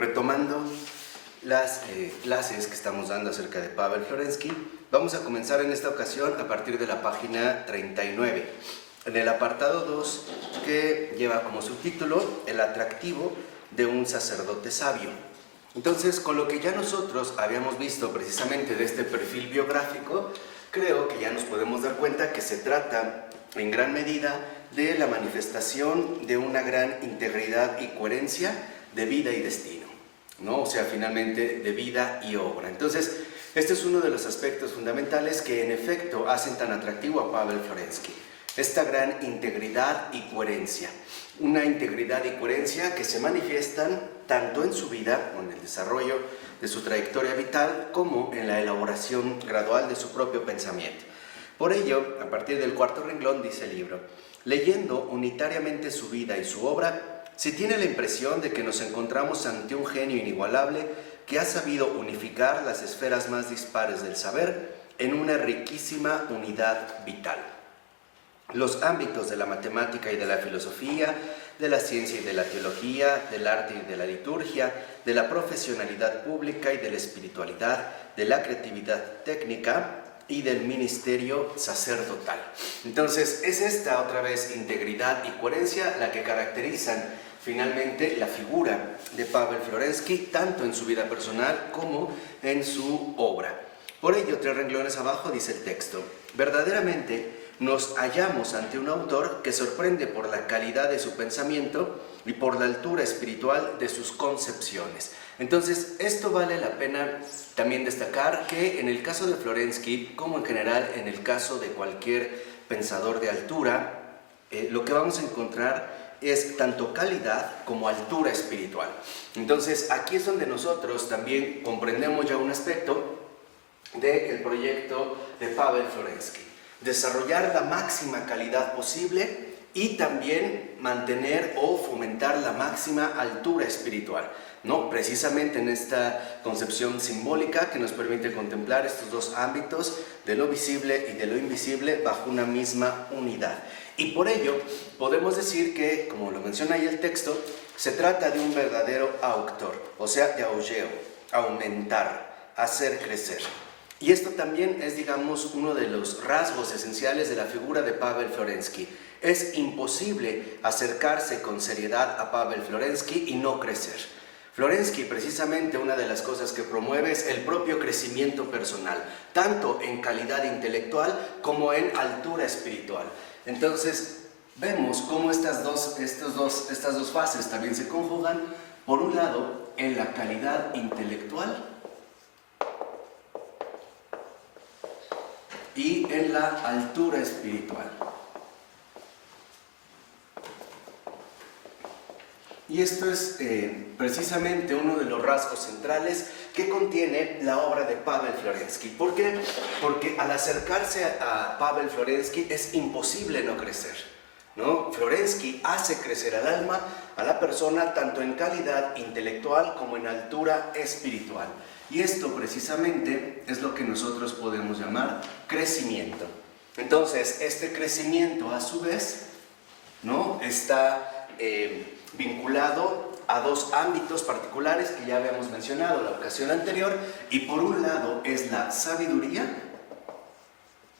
Retomando las clases que estamos dando acerca de Pavel Florensky, vamos a comenzar en esta ocasión a partir de la página 39, en el apartado 2, que lleva como subtítulo El atractivo de un sacerdote sabio. Entonces, con lo que ya nosotros habíamos visto precisamente de este perfil biográfico, creo que ya nos podemos dar cuenta que se trata en gran medida de la manifestación de una gran integridad y coherencia de vida y destino, ¿no? O sea, finalmente de vida y obra. Entonces, este es uno de los aspectos fundamentales que en efecto hacen tan atractivo a Pavel Florensky, esta gran integridad y coherencia. Una integridad y coherencia que se manifiestan tanto en su vida, o en el desarrollo de su trayectoria vital, como en la elaboración gradual de su propio pensamiento. Por ello, a partir del cuarto renglón dice el libro: leyendo unitariamente su vida y su obra, se tiene la impresión de que nos encontramos ante un genio inigualable que ha sabido unificar las esferas más dispares del saber en una riquísima unidad vital. Los ámbitos de la matemática y de la filosofía, de la ciencia y de la teología, del arte y de la liturgia, de la profesionalidad pública y de la espiritualidad, de la creatividad técnica y del ministerio sacerdotal. Entonces, es esta otra vez integridad y coherencia la que caracterizan finalmente la figura de Pavel Florensky, tanto en su vida personal como en su obra. Por ello, 3 renglones abajo dice el texto: verdaderamente nos hallamos ante un autor que sorprende por la calidad de su pensamiento y por la altura espiritual de sus concepciones. Entonces, esto vale la pena también destacar que en el caso de Florensky, como en general en el caso de cualquier pensador de altura, lo que vamos a encontrar es tanto calidad como altura espiritual. Entonces, aquí es donde nosotros también comprendemos ya un aspecto del proyecto de Pavel Florensky: desarrollar la máxima calidad posible y también mantener o fomentar la máxima altura espiritual, ¿no? Precisamente en esta concepción simbólica que nos permite contemplar estos dos ámbitos de lo visible y de lo invisible bajo una misma unidad. Y por ello podemos decir que, como lo menciona ahí el texto, se trata de un verdadero auctor, o sea, de augeo, aumentar, hacer crecer. Y esto también es, digamos, uno de los rasgos esenciales de la figura de Pavel Florensky. Es imposible acercarse con seriedad a Pavel Florensky y no crecer. Florensky, precisamente, una de las cosas que promueve es el propio crecimiento personal, tanto en calidad intelectual como en altura espiritual. Entonces, vemos cómo estas dos fases también se conjugan, por un lado, en la calidad intelectual y en la altura espiritual. Y esto es precisamente uno de los rasgos centrales que contiene la obra de Pavel Florensky. ¿Por qué? Porque al acercarse a Pavel Florensky es imposible no crecer, ¿no? Florensky hace crecer al alma, a la persona, tanto en calidad intelectual como en altura espiritual. Y esto precisamente es lo que nosotros podemos llamar crecimiento. Entonces, este crecimiento a su vez, ¿no?, está vinculado a dos ámbitos particulares que ya habíamos mencionado la ocasión anterior, y por un lado es la sabiduría,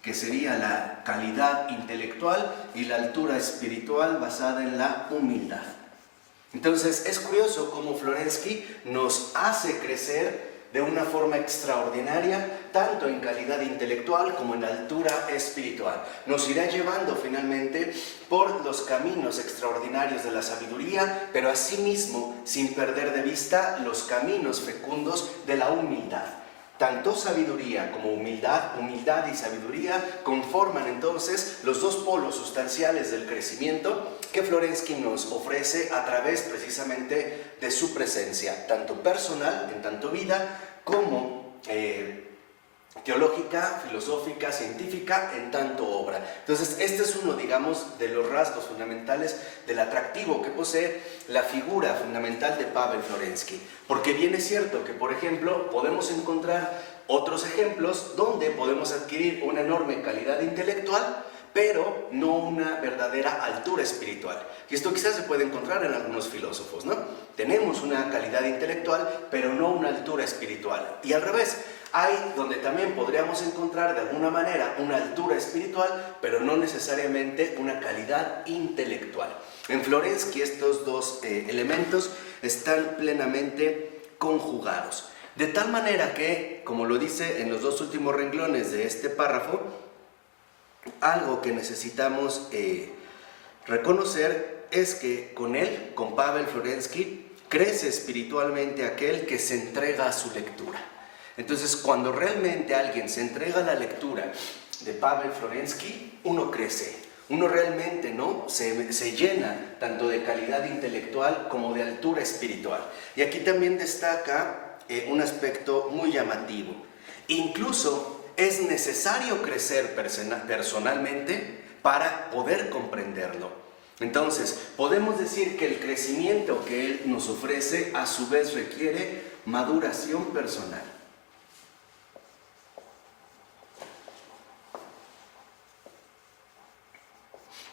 que sería la calidad intelectual, y la altura espiritual basada en la humildad. Entonces, es curioso cómo Florensky nos hace crecer de una forma extraordinaria, tanto en calidad intelectual como en altura espiritual. Nos irá llevando finalmente por los caminos extraordinarios de la sabiduría, pero asimismo sin perder de vista los caminos fecundos de la humildad. Tanto sabiduría como humildad, humildad y sabiduría conforman entonces los dos polos sustanciales del crecimiento que Florensky nos ofrece a través precisamente de su presencia, tanto personal, en tanto vida, como teológica, filosófica, científica, en tanto obra. Entonces, este es uno, digamos, de los rasgos fundamentales del atractivo que posee la figura fundamental de Pavel Florensky. Porque bien es cierto que, por ejemplo, podemos encontrar otros ejemplos donde podemos adquirir una enorme calidad intelectual, pero no una verdadera altura espiritual. Y esto quizás se puede encontrar en algunos filósofos, ¿no? Tenemos una calidad intelectual, pero no una altura espiritual. Y al revés, hay donde también podríamos encontrar de alguna manera una altura espiritual, pero no necesariamente una calidad intelectual. En Florensky estos dos elementos están plenamente conjugados. De tal manera que, como lo dice en los dos últimos renglones de este párrafo, algo que necesitamos reconocer es que con él, con Pavel Florensky, crece espiritualmente aquel que se entrega a su lectura. Entonces, cuando realmente alguien se entrega a la lectura de Pavel Florensky, uno crece, uno realmente, ¿no?, se llena tanto de calidad intelectual como de altura espiritual. Y aquí también destaca un aspecto muy llamativo. Incluso es necesario crecer personalmente para poder comprenderlo. Entonces, podemos decir que el crecimiento que él nos ofrece a su vez requiere maduración personal.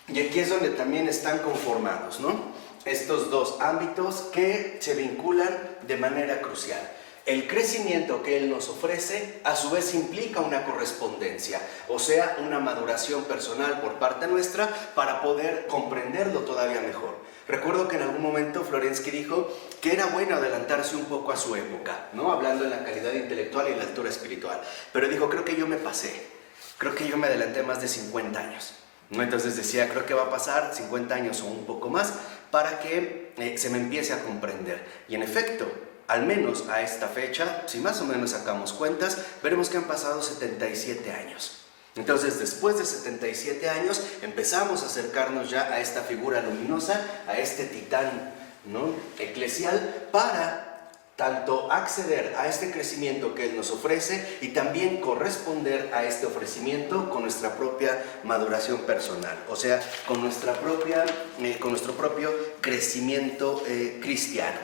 Y aquí es donde también están conformados, ¿no?, estos dos ámbitos que se vinculan de manera crucial. El crecimiento que él nos ofrece a su vez implica una correspondencia, o sea, una maduración personal por parte nuestra para poder comprenderlo todavía mejor. Recuerdo que en algún momento Florensky dijo que era bueno adelantarse un poco a su época, ¿no?, hablando de la calidad intelectual y la altura espiritual. Pero dijo, creo que yo me pasé, creo que yo me adelanté más de 50 años. ¿No? Entonces decía, creo que va a pasar 50 años o un poco más para que se me empiece a comprender. Y en efecto, al menos a esta fecha, si más o menos sacamos cuentas, veremos que han pasado 77 años. Entonces, después de 77 años, empezamos a acercarnos ya a esta figura luminosa, a este titán, ¿no?, eclesial, para tanto acceder a este crecimiento que él nos ofrece y también corresponder a este ofrecimiento con nuestra propia maduración personal, o sea, con nuestro propio crecimiento cristiano.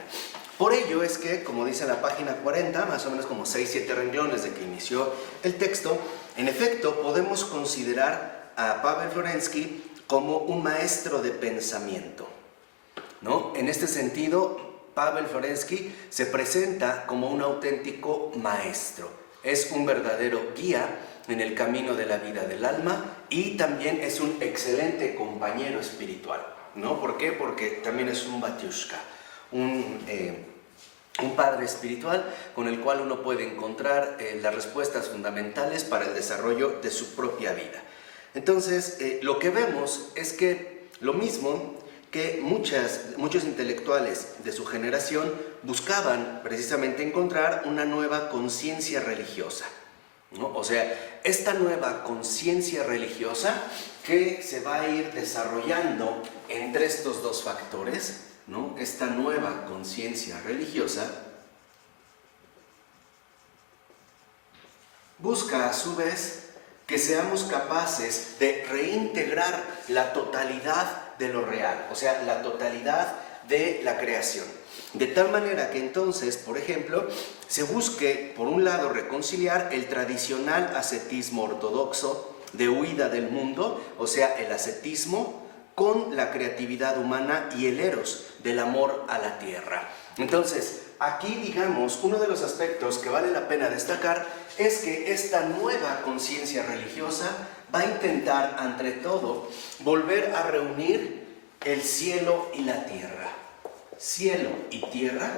Por ello es que, como dice en la página 40, más o menos como 6-7 renglones de que inició el texto, en efecto podemos considerar a Pavel Florensky como un maestro de pensamiento, ¿no? En este sentido, Pavel Florensky se presenta como un auténtico maestro. Es un verdadero guía en el camino de la vida del alma y también es un excelente compañero espiritual, ¿no? ¿Por qué? Porque también es un batiushka, un padre espiritual con el cual uno puede encontrar las respuestas fundamentales para el desarrollo de su propia vida. Entonces, lo que vemos es que lo mismo que muchos intelectuales de su generación buscaban precisamente encontrar una nueva conciencia religiosa, ¿no? O sea, esta nueva conciencia religiosa que se va a ir desarrollando entre estos dos factores, ¿no? Esta nueva conciencia religiosa busca a su vez que seamos capaces de reintegrar la totalidad de lo real, o sea, la totalidad de la creación. De tal manera que entonces, por ejemplo, se busque, por un lado, reconciliar el tradicional ascetismo ortodoxo de huida del mundo, o sea, el ascetismo, con la creatividad humana y el eros del amor a la tierra. Entonces, aquí, digamos, uno de los aspectos que vale la pena destacar es que esta nueva conciencia religiosa va a intentar, ante todo, volver a reunir el cielo y la tierra. Cielo y tierra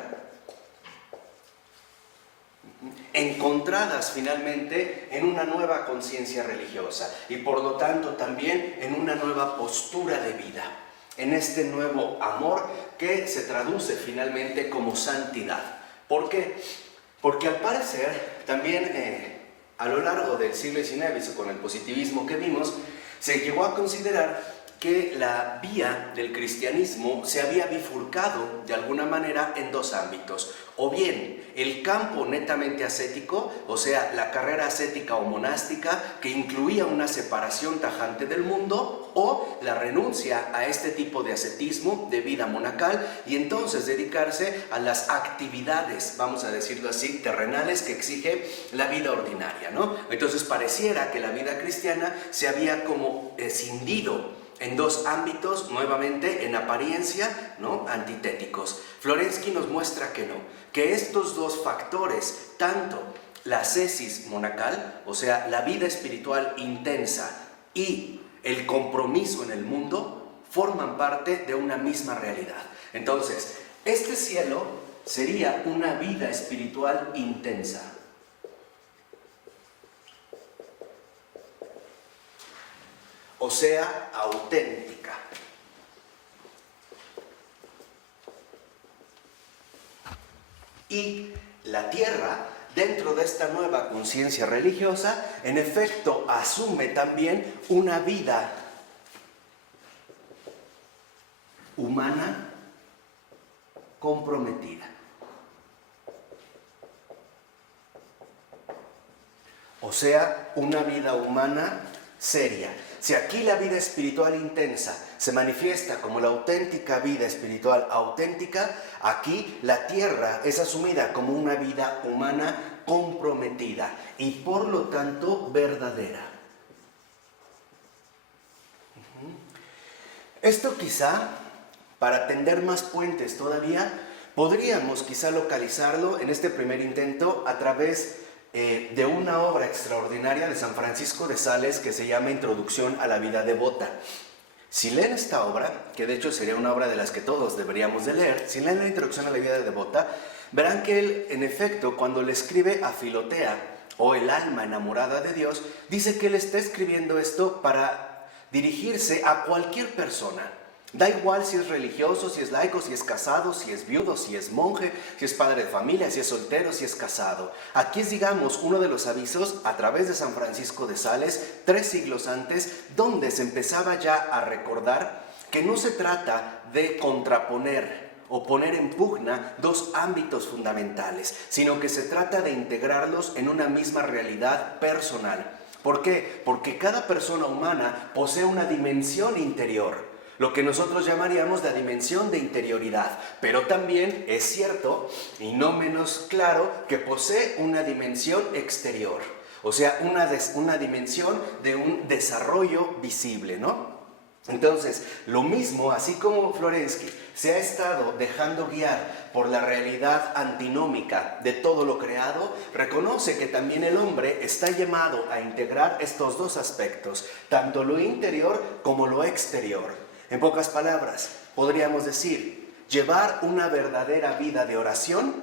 encontradas finalmente en una nueva conciencia religiosa y por lo tanto también en una nueva postura de vida, en este nuevo amor que se traduce finalmente como santidad. ¿Por qué? Porque al parecer también a lo largo del siglo XIX, con el positivismo que vimos, se llegó a considerar que la vía del cristianismo se había bifurcado de alguna manera en dos ámbitos. O bien el campo netamente ascético, o sea, la carrera ascética o monástica que incluía una separación tajante del mundo, o la renuncia a este tipo de ascetismo, de vida monacal, y entonces dedicarse a las actividades, vamos a decirlo así, terrenales que exige la vida ordinaria, ¿no? Entonces pareciera que la vida cristiana se había como escindido en dos ámbitos, nuevamente en apariencia, ¿no?, antitéticos. Florensky nos muestra que no, que estos dos factores, tanto la ascesis monacal, o sea, la vida espiritual intensa, y el compromiso en el mundo, forman parte de una misma realidad. Entonces, este cielo sería una vida espiritual intensa. O sea, auténtica. Y la tierra, dentro de esta nueva conciencia religiosa, en efecto asume también una vida humana comprometida. O sea, una vida humana seria. Si aquí la vida espiritual intensa se manifiesta como la auténtica vida espiritual auténtica, aquí la tierra es asumida como una vida humana comprometida y por lo tanto verdadera. Esto quizá, para tender más puentes todavía, podríamos quizá localizarlo en este primer intento a través de una obra extraordinaria de San Francisco de Sales que se llama Introducción a la vida devota. Si leen esta obra, que de hecho sería una obra de las que todos deberíamos de leer, si leen la Introducción a la vida devota, verán que él, en efecto, cuando le escribe a Filotea, o el alma enamorada de Dios, dice que él está escribiendo esto para dirigirse a cualquier persona. Da igual si es religioso, si es laico, si es casado, si es viudo, si es monje, si es padre de familia, si es soltero, si es casado. Aquí es, digamos, uno de los avisos a través de San Francisco de Sales, 3 siglos antes, donde se empezaba ya a recordar que no se trata de contraponer o poner en pugna dos ámbitos fundamentales, sino que se trata de integrarlos en una misma realidad personal. ¿Por qué? Porque cada persona humana posee una dimensión interior, lo que nosotros llamaríamos la dimensión de interioridad, pero también es cierto, y no menos claro, que posee una dimensión exterior, o sea, una dimensión de un desarrollo visible, ¿no? Entonces, lo mismo, así como Florensky se ha estado dejando guiar por la realidad antinómica de todo lo creado, reconoce que también el hombre está llamado a integrar estos dos aspectos, tanto lo interior como lo exterior. En pocas palabras, podríamos decir, llevar una verdadera vida de oración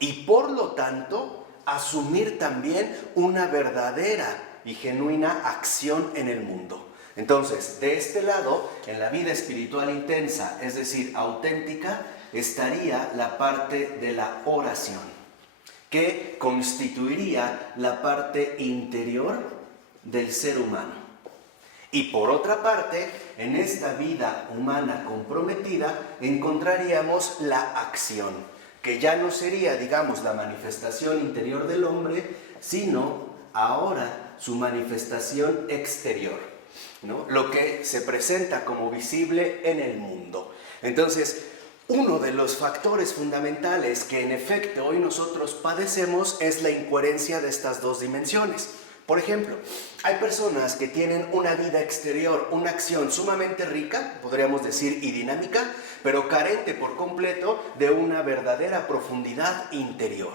y por lo tanto asumir también una verdadera y genuina acción en el mundo. Entonces, de este lado, en la vida espiritual intensa, es decir, auténtica, estaría la parte de la oración, que constituiría la parte interior del ser humano. Y por otra parte, en esta vida humana comprometida, encontraríamos la acción, que ya no sería, digamos, la manifestación interior del hombre, sino ahora su manifestación exterior, ¿no? Lo que se presenta como visible en el mundo. Entonces, uno de los factores fundamentales que en efecto hoy nosotros padecemos es la incoherencia de estas dos dimensiones. Por ejemplo, hay personas que tienen una vida exterior, una acción sumamente rica, podríamos decir, y dinámica, pero carente por completo de una verdadera profundidad interior.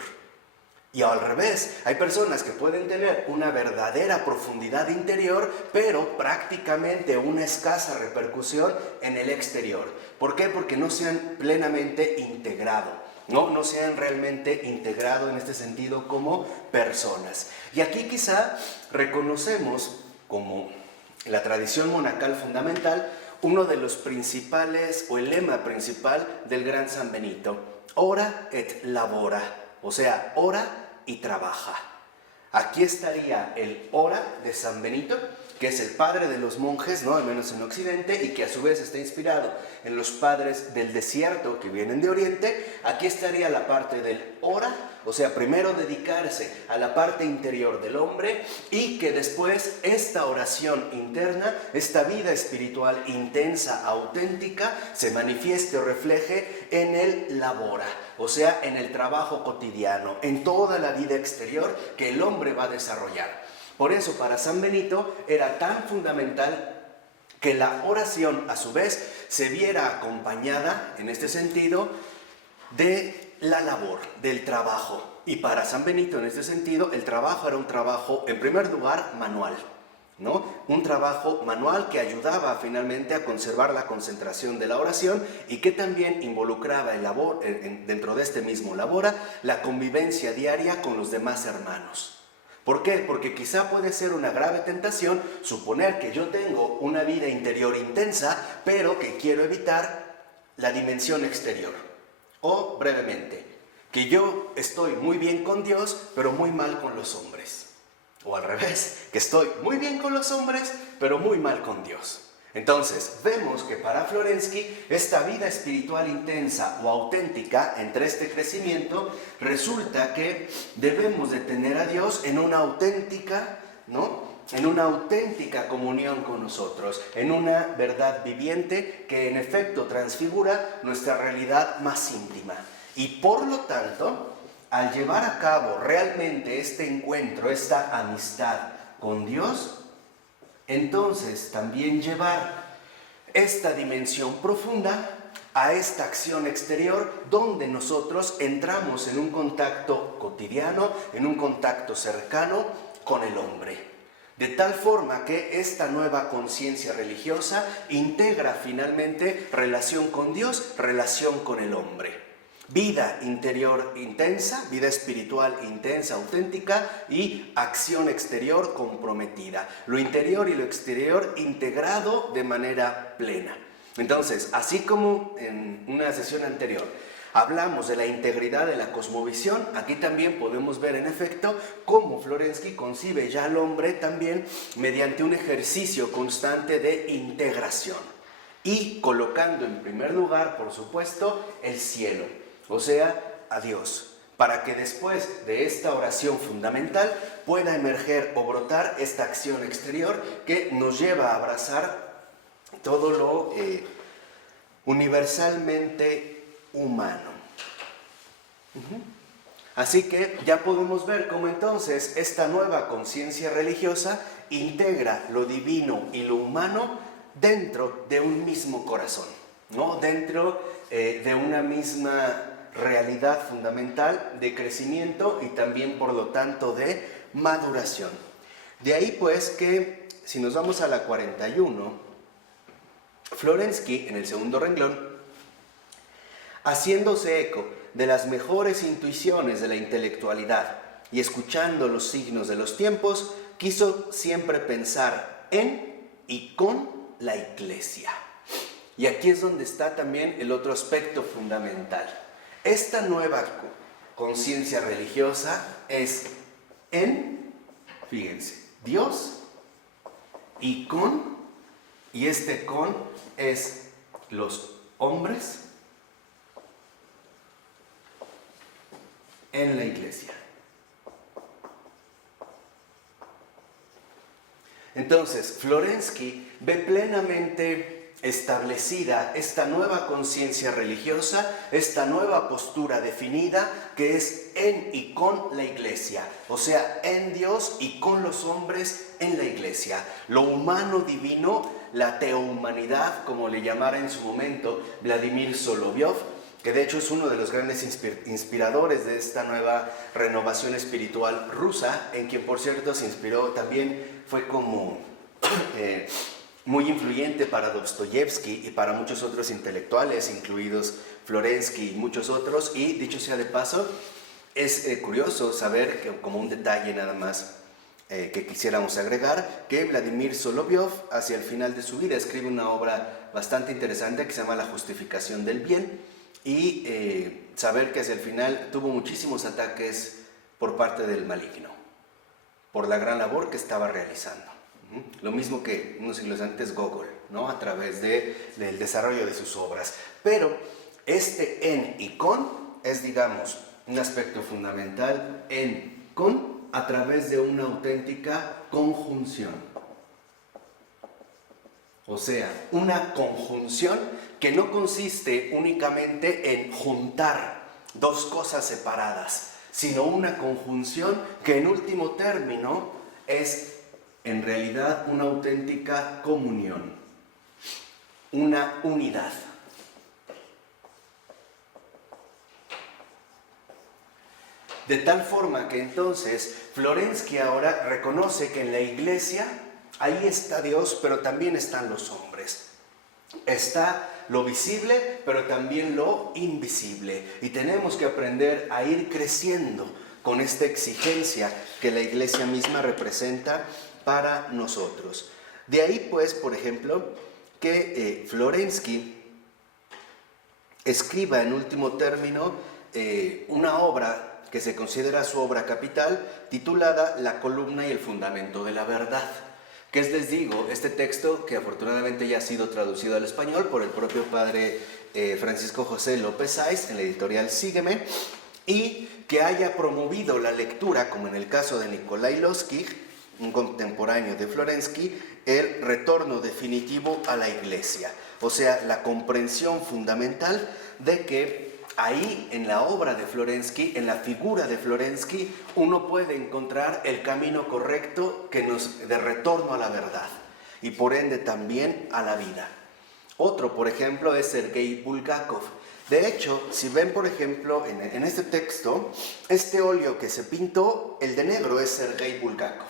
Y al revés, hay personas que pueden tener una verdadera profundidad interior, pero prácticamente una escasa repercusión en el exterior. ¿Por qué? Porque no se han plenamente integrado. No se han realmente integrado en este sentido como personas. Y aquí quizá reconocemos como la tradición monacal fundamental uno de los principales, o el lema principal del gran San Benito: ora et labora, o sea, ora y trabaja. Aquí estaría el ora de San Benito, que es el padre de los monjes, ¿no? Al menos en Occidente, y que a su vez está inspirado en los padres del desierto que vienen de Oriente. Aquí estaría la parte del ora, o sea, primero dedicarse a la parte interior del hombre y que después esta oración interna, esta vida espiritual intensa, auténtica, se manifieste o refleje en el labora, o sea, en el trabajo cotidiano, en toda la vida exterior que el hombre va a desarrollar. Por eso para San Benito era tan fundamental que la oración a su vez se viera acompañada, en este sentido, de la labor, del trabajo. Y para San Benito, en este sentido, el trabajo era un trabajo, en primer lugar, manual, ¿no? Un trabajo manual que ayudaba finalmente a conservar la concentración de la oración y que también involucraba dentro de este mismo labora la convivencia diaria con los demás hermanos. ¿Por qué? Porque quizá puede ser una grave tentación suponer que yo tengo una vida interior intensa, pero que quiero evitar la dimensión exterior. O, brevemente, que yo estoy muy bien con Dios, pero muy mal con los hombres. O al revés, que estoy muy bien con los hombres, pero muy mal con Dios. Entonces, vemos que para Florensky, esta vida espiritual intensa o auténtica entre este crecimiento, resulta que debemos de tener a Dios en una auténtica, ¿no? En una auténtica comunión con nosotros, en una verdad viviente que en efecto transfigura nuestra realidad más íntima. Y por lo tanto, al llevar a cabo realmente este encuentro, esta amistad con Dios, entonces también llevar esta dimensión profunda a esta acción exterior donde nosotros entramos en un contacto cotidiano, en un contacto cercano con el hombre. De tal forma que esta nueva conciencia religiosa integra finalmente relación con Dios, relación con el hombre. Vida interior intensa, vida espiritual intensa, auténtica y acción exterior comprometida. Lo interior y lo exterior integrado de manera plena. Entonces, así como en una sesión anterior hablamos de la integridad de la cosmovisión, aquí también podemos ver en efecto cómo Florensky concibe ya al hombre también mediante un ejercicio constante de integración y colocando en primer lugar, por supuesto, el cielo, o sea, a Dios, para que después de esta oración fundamental pueda emerger o brotar esta acción exterior que nos lleva a abrazar todo lo universalmente humano. Así que ya podemos ver cómo entonces esta nueva conciencia religiosa integra lo divino y lo humano dentro de un mismo corazón, ¿no? Dentro de una misma realidad fundamental de crecimiento y también por lo tanto de maduración. De ahí pues que si nos vamos a la 41, Florensky en el segundo renglón, haciéndose eco de las mejores intuiciones de la intelectualidad y escuchando los signos de los tiempos, quiso siempre pensar en y con la Iglesia. Y aquí es donde está también el otro aspecto fundamental. Esta nueva conciencia religiosa es en, fíjense, Dios y con, y este con es los hombres en la Iglesia. Entonces, Florensky ve plenamente establecida esta nueva conciencia religiosa, esta nueva postura definida que es en y con la Iglesia, o sea, en Dios y con los hombres en la Iglesia. Lo humano divino, la teohumanidad, como le llamara en su momento Vladimir Solovyov, que de hecho es uno de los grandes inspiradores de esta nueva renovación espiritual rusa, en quien por cierto se inspiró también, fue como muy influyente para Dostoyevsky y para muchos otros intelectuales, incluidos Florensky y muchos otros. Y dicho sea de paso, es curioso saber, que, como un detalle nada más que quisiéramos agregar, que Vladimir Solovyov hacia el final de su vida escribe una obra bastante interesante que se llama La justificación del bien, y saber que hacia el final tuvo muchísimos ataques por parte del maligno, por la gran labor que estaba realizando. Lo mismo que unos siglos antes Gogol, ¿no? A través del desarrollo de sus obras. Pero este en y con es, digamos, un aspecto fundamental en con a través de una auténtica conjunción. O sea, una conjunción que no consiste únicamente en juntar dos cosas separadas, sino una conjunción que en último término es en realidad una auténtica comunión, una unidad. De tal forma que entonces Florensky ahora reconoce que en la iglesia ahí está Dios, pero también están los hombres. Está lo visible, pero también lo invisible. Y tenemos que aprender a ir creciendo con esta exigencia que la iglesia misma representa para nosotros. De ahí pues, por ejemplo, que Florensky escriba en último término una obra que se considera su obra capital, titulada La columna y el fundamento de la verdad, que es, les digo, este texto que afortunadamente ya ha sido traducido al español por el propio padre Francisco José López Sáiz en la editorial Sígueme, y que haya promovido la lectura, como en el caso de Nikolai Loskij, un contemporáneo de Florensky, el retorno definitivo a la iglesia, o sea, la comprensión fundamental de que ahí en la obra de Florensky, en la figura de Florensky, uno puede encontrar el camino correcto de retorno a la verdad y por ende también a la vida. Otro, por ejemplo, es Sergei Bulgakov. De hecho, si ven, por ejemplo, en este texto, este óleo que se pintó, el de negro es Sergei Bulgakov,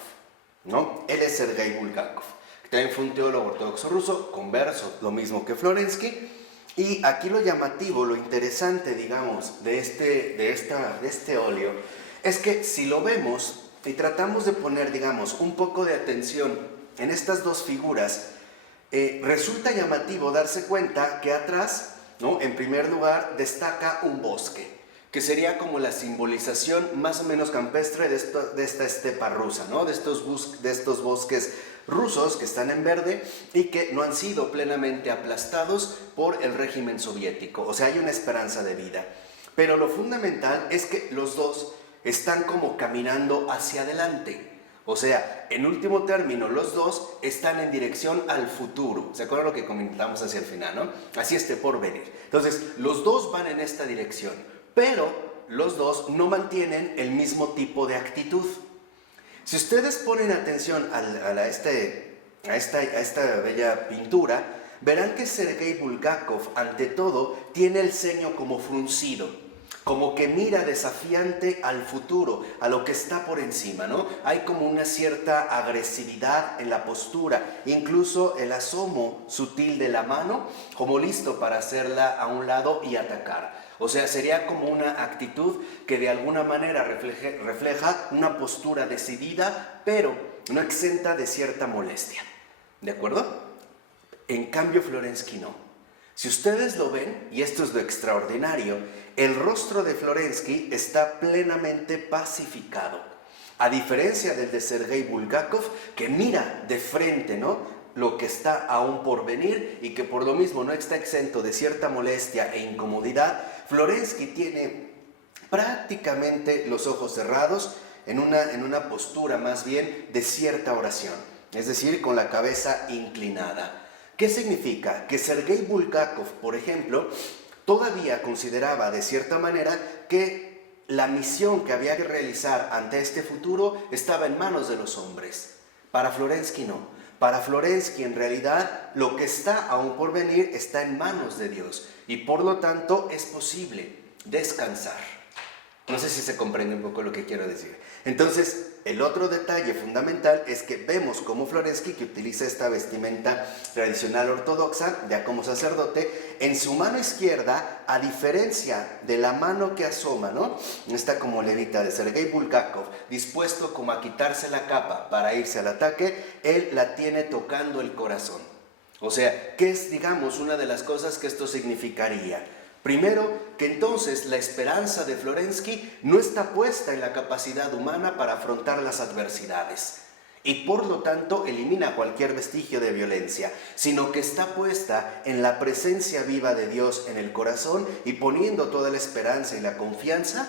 ¿no? Él es Sergei Bulgakov, que también fue un teólogo ortodoxo ruso, converso, lo mismo que Florensky. Y aquí lo llamativo, lo interesante, digamos, de este óleo, es que si lo vemos y tratamos de poner, digamos, un poco de atención en estas dos figuras, resulta llamativo darse cuenta que atrás, ¿no?, en primer lugar, destaca un bosque, que sería como la simbolización más o menos campestre de esta estepa rusa, ¿no?, de estos bosques rusos que están en verde y que no han sido plenamente aplastados por el régimen soviético. O sea, hay una esperanza de vida. Pero lo fundamental es que los dos están como caminando hacia adelante. O sea, en último término, los dos están en dirección al futuro. ¿Se acuerdan lo que comentamos hacia el final, no? Así esté por venir. Entonces, los dos van en esta dirección, pero los dos no mantienen el mismo tipo de actitud. Si ustedes ponen atención a esta bella pintura, verán que Sergei Bulgakov, ante todo, tiene el ceño como fruncido, como que mira desafiante al futuro, a lo que está por encima, ¿no? Hay como una cierta agresividad en la postura, incluso el asomo sutil de la mano, como listo para hacerla a un lado y atacar. O sea, sería como una actitud que de alguna manera refleja una postura decidida, pero no exenta de cierta molestia. ¿De acuerdo? En cambio, Florensky no. Si ustedes lo ven, y esto es lo extraordinario, el rostro de Florensky está plenamente pacificado. A diferencia del de Sergei Bulgakov, que mira de frente, ¿no?, lo que está aún por venir y que por lo mismo no está exento de cierta molestia e incomodidad, Florensky tiene prácticamente los ojos cerrados en una postura más bien de cierta oración, es decir, con la cabeza inclinada. ¿Qué significa? Que Sergei Bulgakov, por ejemplo, todavía consideraba de cierta manera que la misión que había que realizar ante este futuro estaba en manos de los hombres. Para Florensky no. Para Florensky, en realidad, lo que está aún por venir está en manos de Dios y por lo tanto es posible descansar. No sé si se comprende un poco lo que quiero decir. Entonces, el otro detalle fundamental es que vemos cómo Florensky, que utiliza esta vestimenta tradicional ortodoxa, ya como sacerdote, en su mano izquierda, a diferencia de la mano que asoma, ¿no?, esta como levita de Sergei Bulgakov, dispuesto como a quitarse la capa para irse al ataque, él la tiene tocando el corazón. O sea, ¿qué es, digamos, una de las cosas que esto significaría? Primero, que entonces la esperanza de Florensky no está puesta en la capacidad humana para afrontar las adversidades. y por lo tanto elimina cualquier vestigio de violencia, sino que está puesta en la presencia viva de Dios en el corazón y poniendo toda la esperanza y la confianza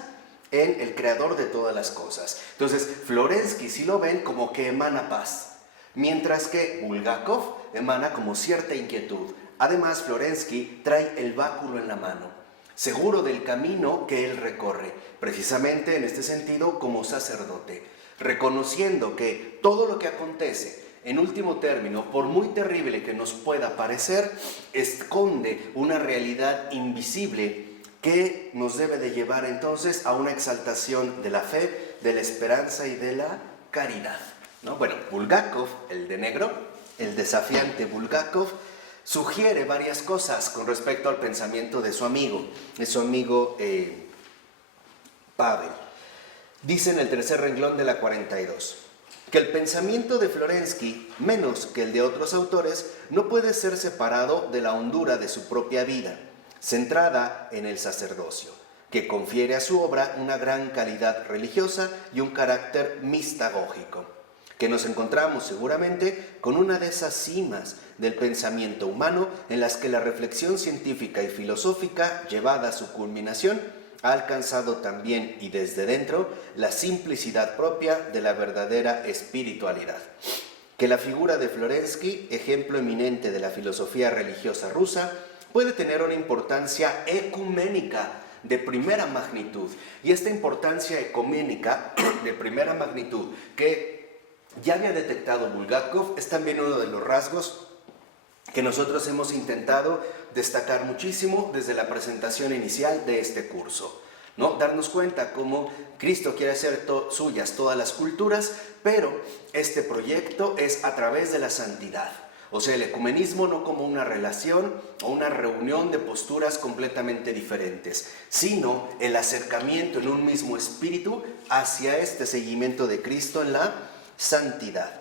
en el creador de todas las cosas. Entonces, Florensky sí lo ven como que emana paz, mientras que Bulgakov emana como cierta inquietud. Además, Florensky trae el báculo en la mano, seguro del camino que él recorre, precisamente en este sentido como sacerdote, reconociendo que todo lo que acontece, en último término, por muy terrible que nos pueda parecer, esconde una realidad invisible que nos debe de llevar entonces a una exaltación de la fe, de la esperanza y de la caridad, ¿no? Bueno, Bulgakov, el de negro, el desafiante Bulgakov, sugiere varias cosas con respecto al pensamiento de su amigo Pavel. Dice en el tercer renglón de la 42, que el pensamiento de Florensky, menos que el de otros autores, no puede ser separado de la hondura de su propia vida, centrada en el sacerdocio, que confiere a su obra una gran calidad religiosa y un carácter mistagógico, que nos encontramos seguramente con una de esas cimas del pensamiento humano en las que la reflexión científica y filosófica, llevada a su culminación, ha alcanzado también y desde dentro la simplicidad propia de la verdadera espiritualidad. Que la figura de Florensky, ejemplo eminente de la filosofía religiosa rusa, puede tener una importancia ecuménica de primera magnitud. Y esta importancia ecuménica de primera magnitud que ya había detectado Bulgakov es también uno de los rasgos que nosotros hemos intentado destacar muchísimo desde la presentación inicial de este curso, ¿no? Darnos cuenta cómo Cristo quiere hacer suyas todas las culturas, pero este proyecto es a través de la santidad. O sea, el ecumenismo no como una relación o una reunión de posturas completamente diferentes, sino el acercamiento en un mismo espíritu hacia este seguimiento de Cristo en la santidad.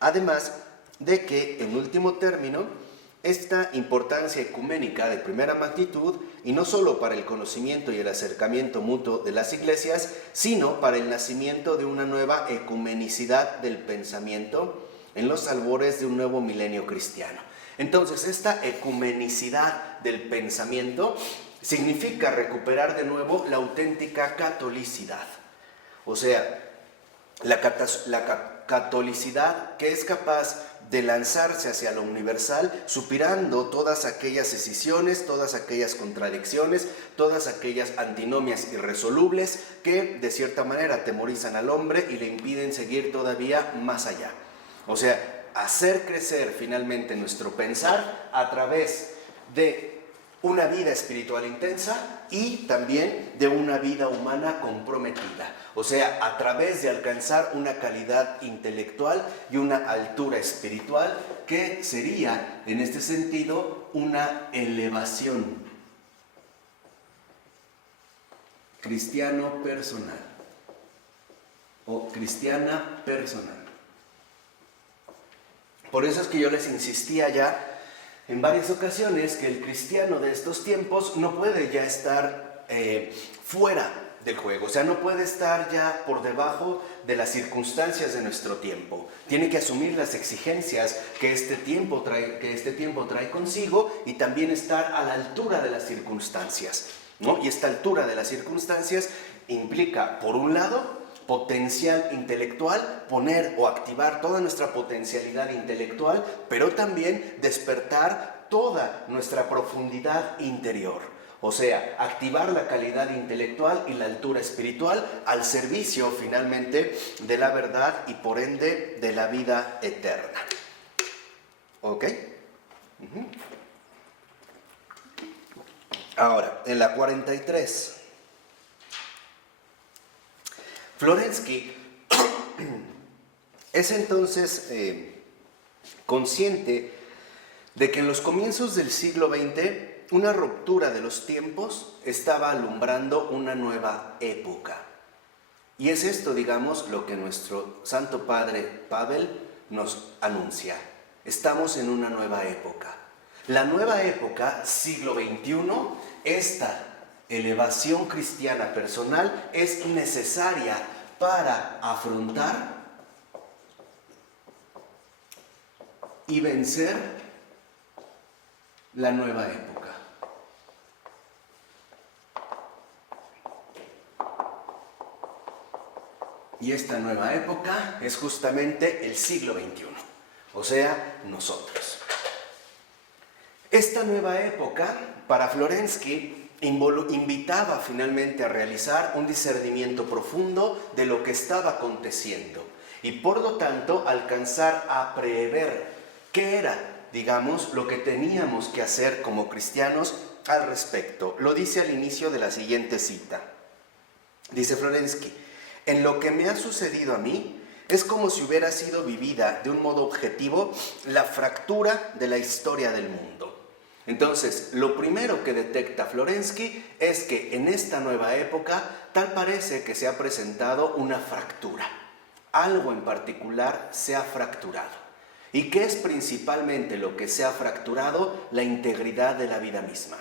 Además de que, en último término, esta importancia ecuménica de primera magnitud, y no solo para el conocimiento y el acercamiento mutuo de las iglesias, sino para el nacimiento de una nueva ecumenicidad del pensamiento en los albores de un nuevo milenio cristiano. Entonces, esta ecumenicidad del pensamiento significa recuperar de nuevo la auténtica catolicidad. O sea, la catolicidad que es capaz de lanzarse hacia lo universal, superando todas aquellas escisiones, todas aquellas contradicciones, todas aquellas antinomias irresolubles que de cierta manera atemorizan al hombre y le impiden seguir todavía más allá. O sea, hacer crecer finalmente nuestro pensar a través de una vida espiritual intensa y también de una vida humana comprometida. O sea, a través de alcanzar una calidad intelectual y una altura espiritual que sería, en este sentido, una elevación cristiano personal o cristiana personal. Por eso es que yo les insistía ya en varias ocasiones que el cristiano de estos tiempos no puede ya estar fuera del juego, o sea, no puede estar ya por debajo de las circunstancias de nuestro tiempo. Tiene que asumir las exigencias que este tiempo trae consigo y también estar a la altura de las circunstancias, ¿no? Y esta altura de las circunstancias implica, por un lado, potencial intelectual, poner o activar toda nuestra potencialidad intelectual, pero también despertar toda nuestra profundidad interior. O sea, activar la calidad intelectual y la altura espiritual al servicio finalmente de la verdad y por ende de la vida eterna. ¿Ok? Ahora, en la 43. Florensky es entonces consciente de que en los comienzos del siglo XX una ruptura de los tiempos estaba alumbrando una nueva época. Y es esto, digamos, lo que nuestro Santo Padre Pavel nos anuncia. Estamos en una nueva época. La nueva época, siglo XXI, esta elevación cristiana personal es necesaria para afrontar y vencer la nueva época. Y esta nueva época es justamente el siglo XXI, o sea, nosotros. Esta nueva época, para Florensky, invitaba finalmente a realizar un discernimiento profundo de lo que estaba aconteciendo y por lo tanto alcanzar a prever qué era, digamos, lo que teníamos que hacer como cristianos al respecto. Lo dice al inicio de la siguiente cita. Dice Florensky: en lo que me ha sucedido a mí, es como si hubiera sido vivida de un modo objetivo la fractura de la historia del mundo. Entonces, lo primero que detecta Florensky es que en esta nueva época tal parece que se ha presentado una fractura. Algo en particular se ha fracturado. ¿Y qué es principalmente lo que se ha fracturado? La integridad de la vida misma.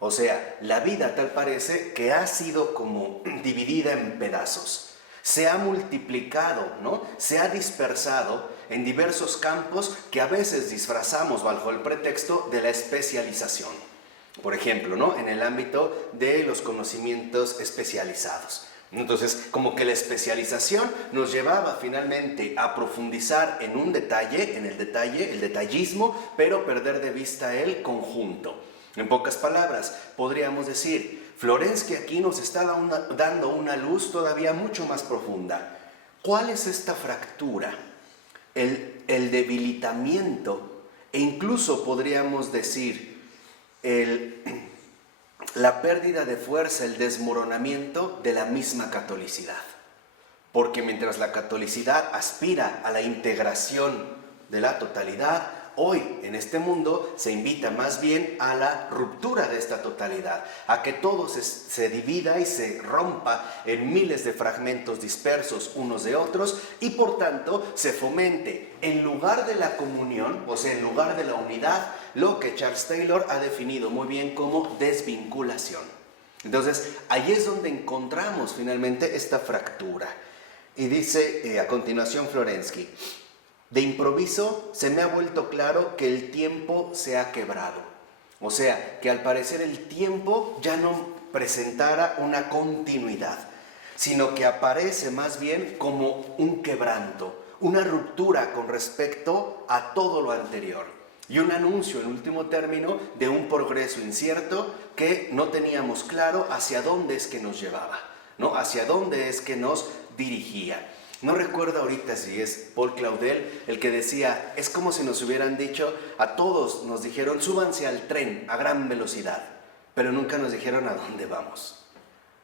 O sea, la vida tal parece que ha sido como dividida en pedazos. Se ha multiplicado, ¿no? Se ha dispersado en diversos campos que a veces disfrazamos bajo el pretexto de la especialización. Por ejemplo, ¿no? En el ámbito de los conocimientos especializados. Entonces, como que la especialización nos llevaba finalmente a profundizar en un detalle, en el detalle, el detallismo, pero perder de vista el conjunto. En pocas palabras, podríamos decir, Florensky aquí nos está dando una luz todavía mucho más profunda. ¿Cuál es esta fractura? El debilitamiento e incluso podríamos decir la pérdida de fuerza, el desmoronamiento de la misma catolicidad. Porque mientras la catolicidad aspira a la integración de la totalidad, hoy en este mundo se invita más bien a la ruptura de esta totalidad, a que todo se divida y se rompa en miles de fragmentos dispersos unos de otros y por tanto se fomente en lugar de la comunión, o sea, en lugar de la unidad, lo que Charles Taylor ha definido muy bien como desvinculación. Entonces, ahí es donde encontramos finalmente esta fractura. Y dice a continuación Florensky: de improviso se me ha vuelto claro que el tiempo se ha quebrado. O sea, que al parecer el tiempo ya no presentara una continuidad, sino que aparece más bien como un quebranto, una ruptura con respecto a todo lo anterior. Y un anuncio, en último término, de un progreso incierto que no teníamos claro hacia dónde es que nos llevaba, ¿no? Hacia dónde es que nos dirigía. No recuerdo ahorita si es Paul Claudel el que decía, es como si nos hubieran dicho, a todos nos dijeron, súbanse al tren a gran velocidad, pero nunca nos dijeron a dónde vamos.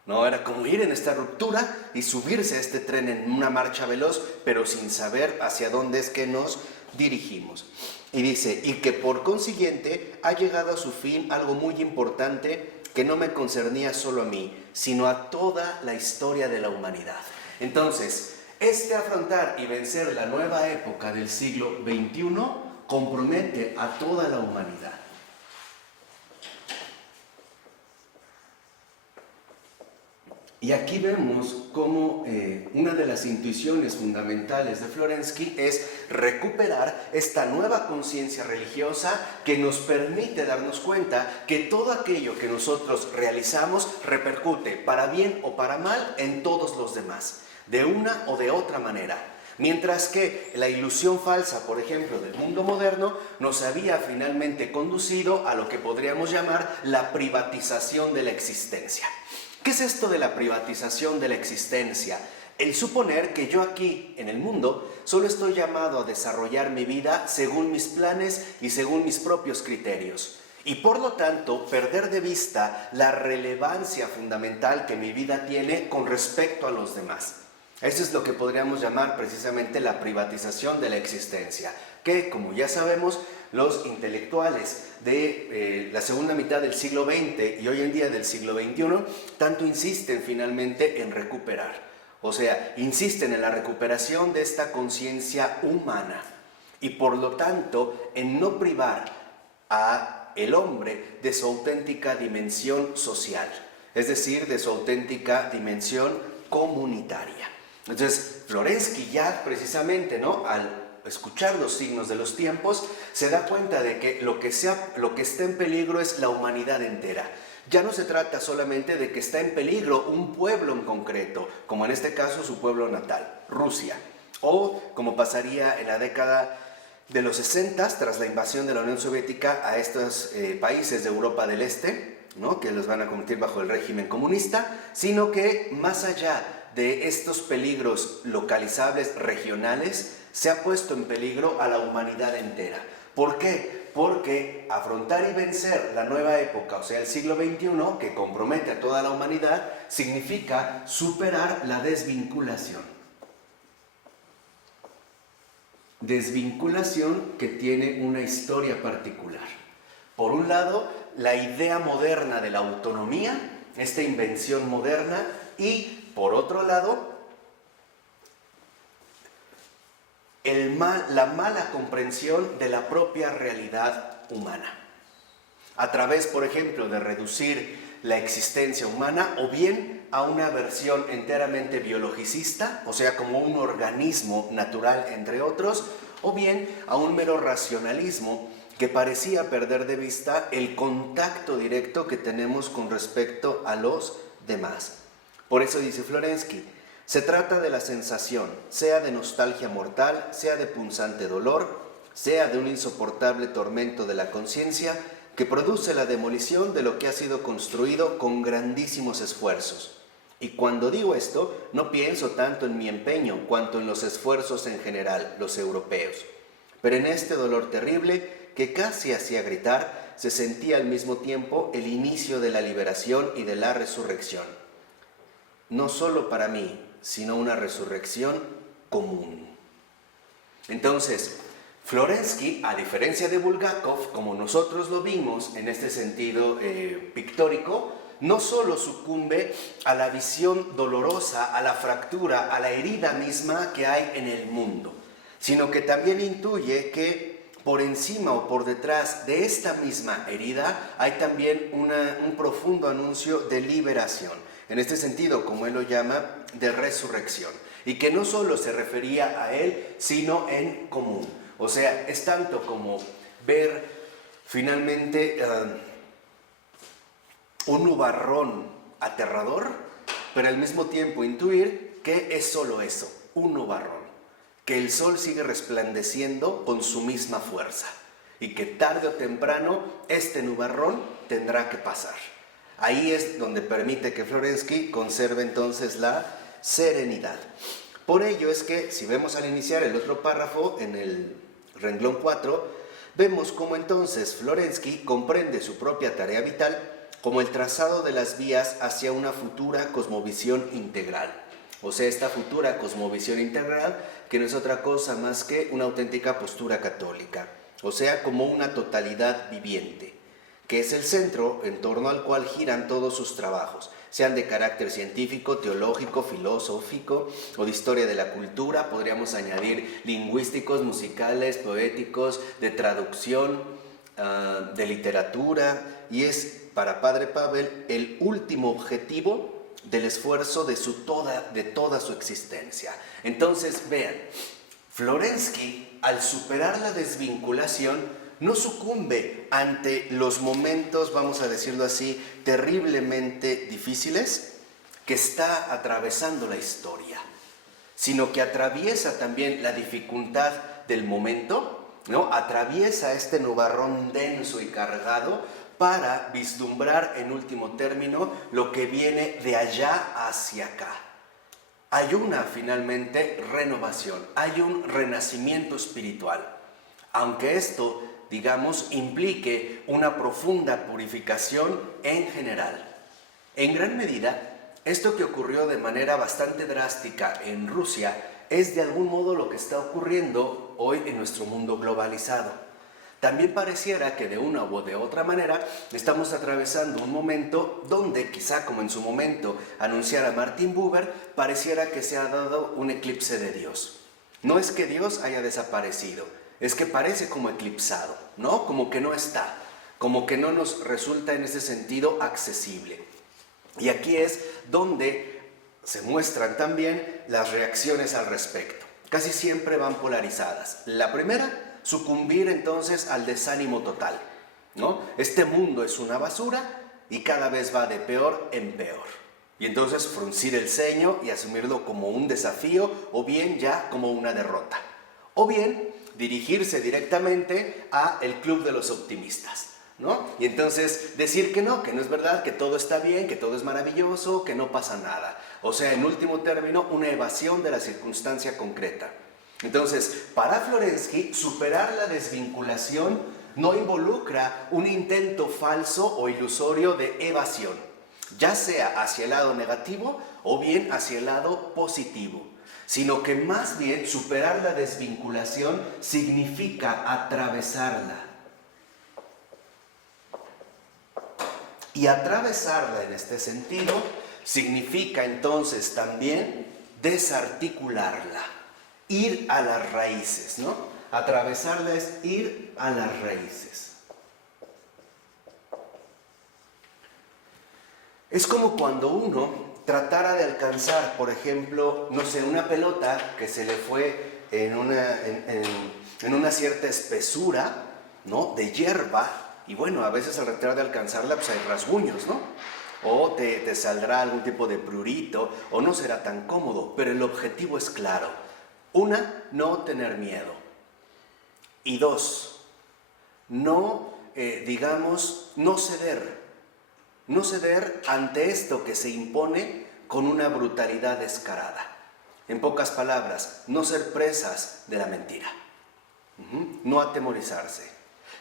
No, era como ir en esta ruptura y subirse a este tren en una marcha veloz, pero sin saber hacia dónde es que nos dirigimos. Y dice, y que por consiguiente ha llegado a su fin algo muy importante que no me concernía solo a mí, sino a toda la historia de la humanidad. Entonces, afrontar y vencer la nueva época del siglo XXI compromete a toda la humanidad. Y aquí vemos cómo una de las intuiciones fundamentales de Florensky es recuperar esta nueva conciencia religiosa que nos permite darnos cuenta que todo aquello que nosotros realizamos repercute, para bien o para mal, en todos los demás, de una o de otra manera. Mientras que la ilusión falsa, por ejemplo, del mundo moderno, nos había finalmente conducido a lo que podríamos llamar la privatización de la existencia. ¿Qué es esto de la privatización de la existencia? El suponer que yo aquí, en el mundo, solo estoy llamado a desarrollar mi vida según mis planes y según mis propios criterios. Y por lo tanto, perder de vista la relevancia fundamental que mi vida tiene con respecto a los demás. Eso es lo que podríamos llamar precisamente la privatización de la existencia, que, como ya sabemos, los intelectuales de la segunda mitad del siglo XX y hoy en día del siglo XXI, tanto insisten finalmente en recuperar. O sea, insisten en la recuperación de esta conciencia humana y por lo tanto en no privar a el hombre de su auténtica dimensión social, es decir, de su auténtica dimensión comunitaria. Entonces, Florensky ya precisamente, ¿no?, al escuchar los signos de los tiempos, se da cuenta de que lo que está en peligro es la humanidad entera. Ya no se trata solamente de que está en peligro un pueblo en concreto, como en este caso su pueblo natal, Rusia, o como pasaría en la década de los 60 tras la invasión de la Unión Soviética a estos países de Europa del Este, ¿no?, que los van a convertir bajo el régimen comunista, sino que más allá de estos peligros localizables, regionales, se ha puesto en peligro a la humanidad entera. ¿Por qué? Porque afrontar y vencer la nueva época, o sea, el siglo XXI, que compromete a toda la humanidad, significa superar la desvinculación. Desvinculación que tiene una historia particular. Por un lado, la idea moderna de la autonomía, esta invención moderna, y por otro lado, la mala comprensión de la propia realidad humana. A través, por ejemplo, de reducir la existencia humana o bien a una versión enteramente biologicista, o sea, como un organismo natural entre otros, o bien a un mero racionalismo que parecía perder de vista el contacto directo que tenemos con respecto a los demás. Por eso dice Florensky, se trata de la sensación, sea de nostalgia mortal, sea de punzante dolor, sea de un insoportable tormento de la conciencia, que produce la demolición de lo que ha sido construido con grandísimos esfuerzos. Y cuando digo esto, no pienso tanto en mi empeño cuanto en los esfuerzos en general, los europeos. Pero en este dolor terrible, que casi hacía gritar, se sentía al mismo tiempo el inicio de la liberación y de la resurrección. No solo para mí, sino una resurrección común. Entonces, Florensky, a diferencia de Bulgakov, como nosotros lo vimos en este sentido pictórico, no solo sucumbe a la visión dolorosa, a la fractura, a la herida misma que hay en el mundo, sino que también intuye que por encima o por detrás de esta misma herida hay también un profundo anuncio de liberación. En este sentido, como él lo llama, de resurrección. Y que no solo se refería a él, sino en común. O sea, es tanto como ver finalmente un nubarrón aterrador, pero al mismo tiempo intuir que es solo eso, un nubarrón. Que el sol sigue resplandeciendo con su misma fuerza. Y que tarde o temprano este nubarrón tendrá que pasar. Ahí es donde permite que Florensky conserve entonces la serenidad. Por ello es que, si vemos al iniciar el otro párrafo, en el renglón 4, vemos cómo entonces Florensky comprende su propia tarea vital como el trazado de las vías hacia una futura cosmovisión integral. O sea, esta futura cosmovisión integral que no es otra cosa más que una auténtica postura católica. O sea, como una totalidad viviente, que es el centro en torno al cual giran todos sus trabajos, sean de carácter científico, teológico, filosófico o de historia de la cultura, podríamos añadir lingüísticos, musicales, poéticos, de traducción, de literatura, y es para Padre Pavel el último objetivo del esfuerzo de toda su existencia. Entonces, vean, Florensky, al superar la desvinculación, no sucumbe ante los momentos, vamos a decirlo así, terriblemente difíciles que está atravesando la historia, sino que atraviesa también la dificultad del momento, ¿no? Atraviesa este nubarrón denso y cargado para vislumbrar en último término lo que viene de allá hacia acá. Hay una, finalmente, renovación, hay un renacimiento espiritual, aunque esto, digamos, implique una profunda purificación en general. En gran medida, esto que ocurrió de manera bastante drástica en Rusia es de algún modo lo que está ocurriendo hoy en nuestro mundo globalizado. También pareciera que de una u de otra manera estamos atravesando un momento donde, quizá como en su momento anunciara Martin Buber, pareciera que se ha dado un eclipse de Dios. No es que Dios haya desaparecido, es que parece como eclipsado, ¿no? Como que no está, como que no nos resulta en ese sentido accesible. Y aquí es donde se muestran también las reacciones al respecto. casi siempre van polarizadas. La primera, sucumbir entonces al desánimo total, ¿no? Este mundo es una basura y cada vez va de peor en peor. Y entonces fruncir el ceño y asumirlo como un desafío o bien ya como una derrota. O bien dirigirse directamente a el club de los optimistas, ¿no? Y entonces decir que no es verdad, que todo está bien, que todo es maravilloso, que no pasa nada. O sea, en último término, una evasión de la circunstancia concreta. Entonces, para Florensky, superar la desvinculación no involucra un intento falso o ilusorio de evasión, ya sea hacia el lado negativo o bien hacia el lado positivo, sino que más bien superar la desvinculación significa atravesarla. Y atravesarla en este sentido significa entonces también desarticularla, ir a las raíces, ¿no? Atravesarla es ir a las raíces. Es como cuando uno tratara de alcanzar, por ejemplo, no sé, una pelota que se le fue en una cierta espesura, ¿no?, de hierba, y bueno, a veces al tratar de alcanzarla pues hay rasguños, ¿no? O te saldrá algún tipo de prurito, o no será tan cómodo, pero el objetivo es claro. Una, no tener miedo. Y dos, no ceder. No ceder ante esto que se impone con una brutalidad descarada. En pocas palabras, no ser presas de la mentira. No atemorizarse.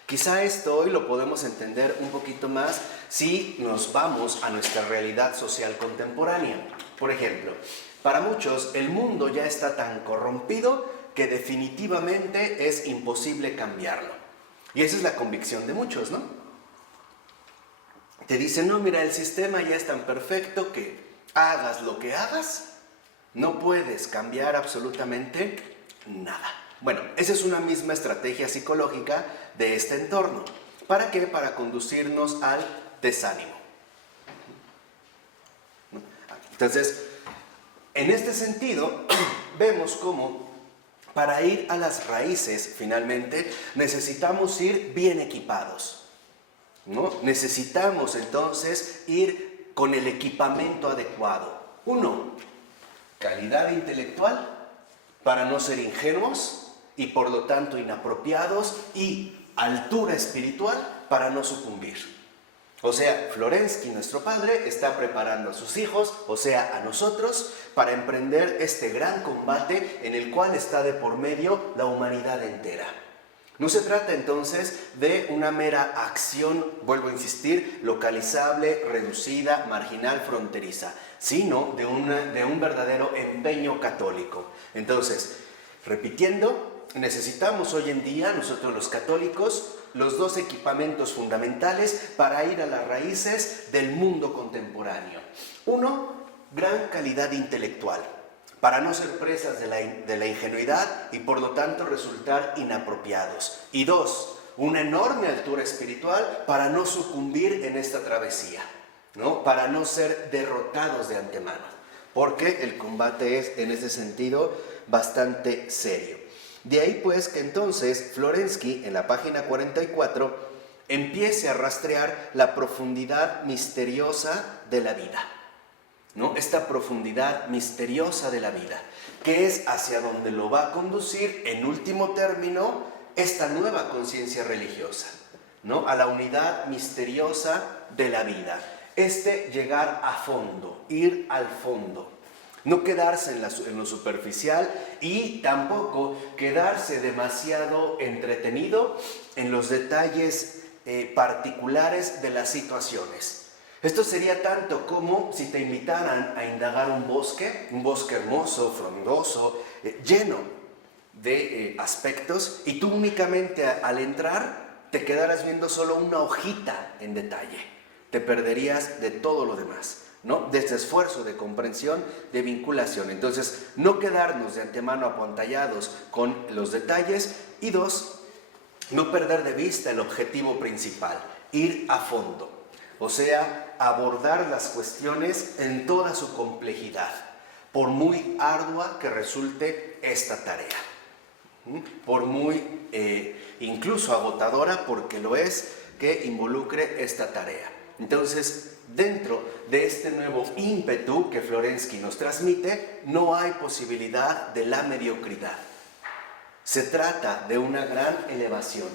Quizá esto hoy lo podemos entender un poquito más si nos vamos a nuestra realidad social contemporánea. Por ejemplo, para muchos el mundo ya está tan corrompido que definitivamente es imposible cambiarlo. Y esa es la convicción de muchos, ¿no? Te dicen, no, mira, el sistema ya es tan perfecto que hagas lo que hagas, no puedes cambiar absolutamente nada. Bueno, esa es una misma estrategia psicológica de este entorno. ¿Para qué? Para conducirnos al desánimo. Entonces, en este sentido, vemos cómo para ir a las raíces, finalmente, necesitamos ir bien equipados, ¿no? Necesitamos entonces ir con el equipamiento adecuado. Uno, calidad intelectual para no ser ingenuos y por lo tanto inapropiados, y altura espiritual para no sucumbir. O sea, Florensky, nuestro padre, está preparando a sus hijos, o sea, a nosotros, para emprender este gran combate en el cual está de por medio la humanidad entera. No se trata entonces de una mera acción, vuelvo a insistir, localizable, reducida, marginal, fronteriza, sino de un verdadero empeño católico. Entonces, repitiendo, necesitamos hoy en día, nosotros los católicos, los dos equipamientos fundamentales para ir a las raíces del mundo contemporáneo. Uno, gran calidad intelectual, para no ser presas de la ingenuidad y por lo tanto resultar inapropiados. Y dos, una enorme altura espiritual para no sucumbir en esta travesía, ¿no? Para no ser derrotados de antemano, porque el combate es en ese sentido bastante serio. De ahí pues que entonces Florensky en la página 44 empiece a rastrear la profundidad misteriosa de la vida, ¿no? Esta profundidad misteriosa de la vida, que es hacia donde lo va a conducir en último término esta nueva conciencia religiosa, ¿no? A la unidad misteriosa de la vida. Llegar a fondo, ir al fondo. No quedarse en lo superficial y tampoco quedarse demasiado entretenido en los detalles particulares de las situaciones. Esto sería tanto como si te invitaran a indagar un bosque hermoso, frondoso, lleno de aspectos, y tú únicamente al entrar te quedaras viendo solo una hojita en detalle. Te perderías de todo lo demás, ¿no? De este esfuerzo de comprensión, de vinculación. Entonces, no quedarnos de antemano apantallados con los detalles. Y dos, no perder de vista el objetivo principal, ir a fondo. O sea, abordar las cuestiones en toda su complejidad, por muy ardua que resulte esta tarea, por muy incluso agotadora, porque lo es, que involucre esta tarea. Entonces, dentro de este nuevo ímpetu que Florensky nos transmite, no hay posibilidad de la mediocridad. Se trata de una gran elevación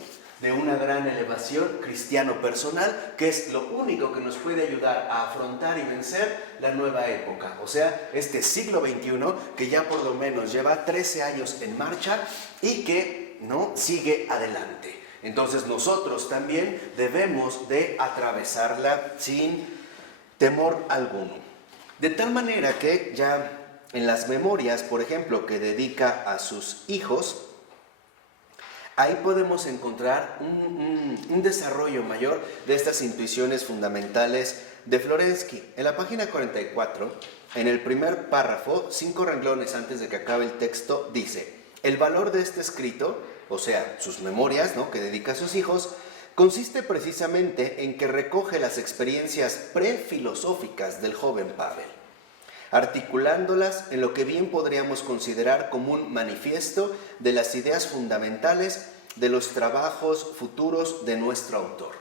cristiano personal, que es lo único que nos puede ayudar a afrontar y vencer la nueva época, o sea, este siglo XXI que ya por lo menos lleva 13 años en marcha y que no sigue adelante. Entonces nosotros también debemos de atravesarla sin temor alguno. De tal manera que ya en las memorias, por ejemplo, que dedica a sus hijos, ahí podemos encontrar un desarrollo mayor de estas intuiciones fundamentales de Florensky. En la página 44, en el primer párrafo, 5 renglones antes de que acabe el texto, dice: el valor de este escrito, o sea, sus memorias, ¿no?, que dedica a sus hijos, consiste precisamente en que recoge las experiencias prefilosóficas del joven Pavel, articulándolas en lo que bien podríamos considerar como un manifiesto de las ideas fundamentales de los trabajos futuros de nuestro autor.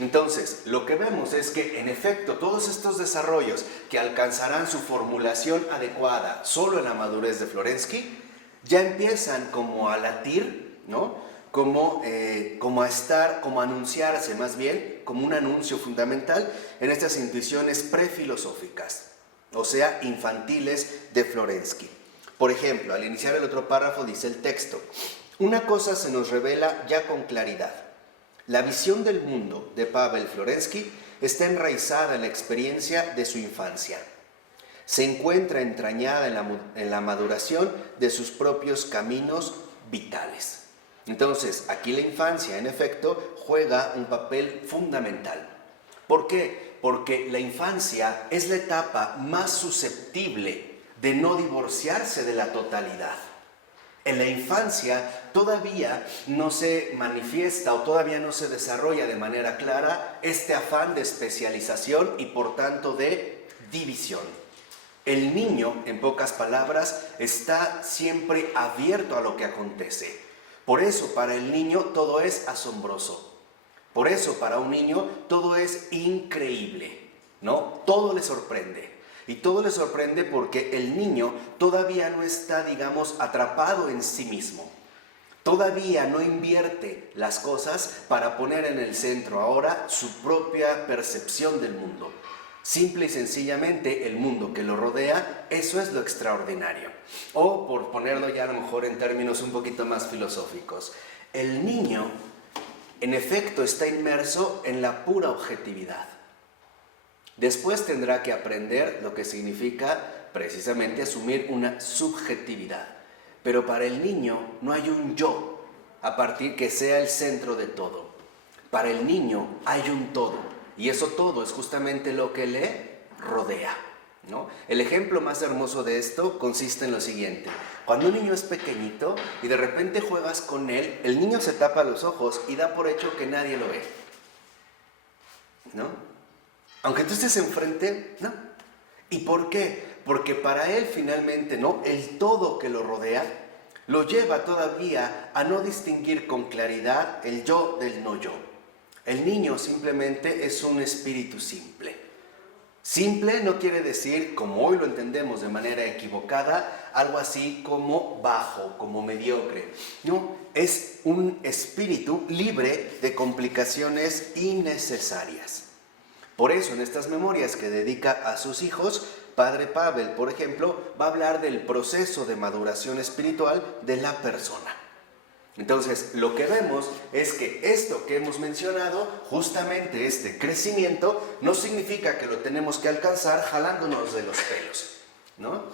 Entonces, lo que vemos es que, en efecto, todos estos desarrollos que alcanzarán su formulación adecuada solo en la madurez de Florensky, ya empiezan como a latir, ¿no?, como a anunciarse más bien, como un anuncio fundamental en estas intuiciones prefilosóficas, o sea, infantiles de Florensky. Por ejemplo, al iniciar el otro párrafo dice el texto: una cosa se nos revela ya con claridad. La visión del mundo de Pavel Florensky está enraizada en la experiencia de su infancia. Se encuentra entrañada en la maduración de sus propios caminos vitales. Entonces, aquí la infancia, en efecto, juega un papel fundamental. ¿Por qué? Porque la infancia es la etapa más susceptible de no divorciarse de la totalidad. En la infancia todavía no se manifiesta o todavía no se desarrolla de manera clara este afán de especialización y por tanto de división. El niño, en pocas palabras, está siempre abierto a lo que acontece. Por eso para el niño todo es asombroso. Por eso para un niño todo es increíble, ¿no? Todo le sorprende. Y todo le sorprende porque el niño todavía no está, digamos, atrapado en sí mismo. Todavía no invierte las cosas para poner en el centro ahora su propia percepción del mundo. Simple y sencillamente el mundo que lo rodea, eso es lo extraordinario. O por ponerlo ya a lo mejor en términos un poquito más filosóficos, el niño en efecto está inmerso en la pura objetividad. Después tendrá que aprender lo que significa precisamente asumir una subjetividad. Pero para el niño no hay un yo a partir que sea el centro de todo. Para el niño hay un todo. Y eso todo es justamente lo que le rodea, ¿no? El ejemplo más hermoso de esto consiste en lo siguiente. Cuando un niño es pequeñito y de repente juegas con él, el niño se tapa los ojos y da por hecho que nadie lo ve, ¿no? Aunque tú estés enfrente, ¿no? ¿Y por qué? Porque para él finalmente, ¿no?, el todo que lo rodea lo lleva todavía a no distinguir con claridad el yo del no yo. El niño simplemente es un espíritu simple. Simple no quiere decir, como hoy lo entendemos de manera equivocada, algo así como bajo, como mediocre. No, es un espíritu libre de complicaciones innecesarias. Por eso, en estas memorias que dedica a sus hijos, Padre Pavel, por ejemplo, va a hablar del proceso de maduración espiritual de la persona. Entonces, lo que vemos es que esto que hemos mencionado, justamente este crecimiento, no significa que lo tenemos que alcanzar jalándonos de los pelos, ¿no?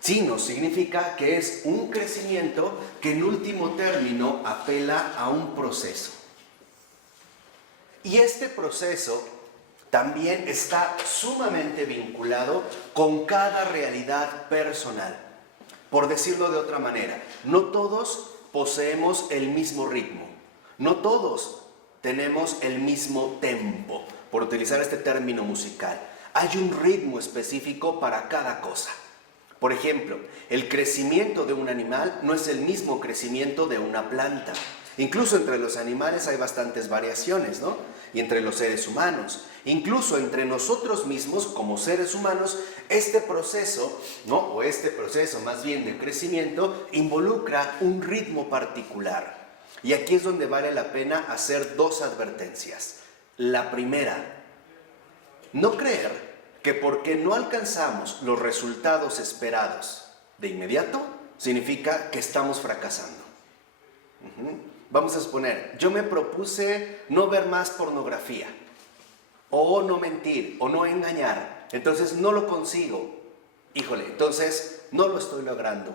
Sino significa que es un crecimiento que en último término apela a un proceso. Y este proceso también está sumamente vinculado con cada realidad personal. Por decirlo de otra manera, no todos poseemos el mismo ritmo, no todos tenemos el mismo tempo, por utilizar este término musical. Hay un ritmo específico para cada cosa. Por ejemplo, el crecimiento de un animal no es el mismo crecimiento de una planta. Incluso entre los animales hay bastantes variaciones, ¿no? Y entre los seres humanos. Incluso entre nosotros mismos, como seres humanos, este proceso, ¿no? O este proceso más bien de crecimiento, involucra un ritmo particular. Y aquí es donde vale la pena hacer dos advertencias. La primera, no creer que porque no alcanzamos los resultados esperados de inmediato, significa que estamos fracasando. Vamos a suponer, yo me propuse no ver más pornografía, o no mentir, o no engañar, entonces no lo consigo. Híjole, entonces no lo estoy logrando.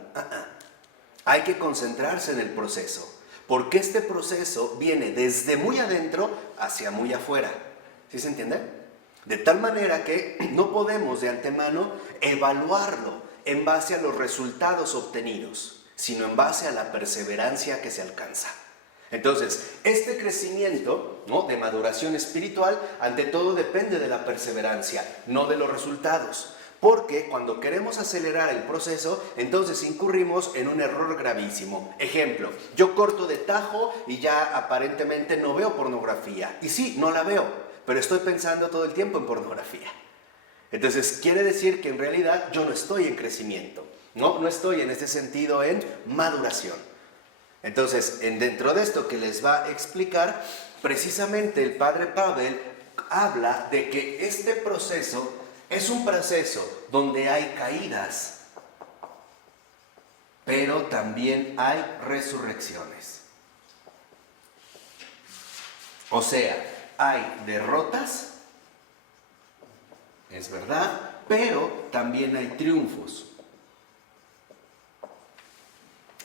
Hay que concentrarse en el proceso, porque este proceso viene desde muy adentro hacia muy afuera. ¿Sí se entiende? De tal manera que no podemos de antemano evaluarlo en base a los resultados obtenidos, sino en base a la perseverancia que se alcanza. Entonces, este crecimiento, ¿no?, de maduración espiritual, ante todo depende de la perseverancia, no de los resultados. Porque cuando queremos acelerar el proceso, entonces incurrimos en un error gravísimo. Ejemplo, yo corto de tajo y ya aparentemente no veo pornografía. Y sí, no la veo, pero estoy pensando todo el tiempo en pornografía. Entonces, quiere decir que en realidad yo no estoy en crecimiento, no estoy en este sentido en maduración. Entonces, dentro de esto que les va a explicar, precisamente el padre Pavel habla de que este proceso es un proceso donde hay caídas, pero también hay resurrecciones. O sea, hay derrotas, es verdad, pero también hay triunfos.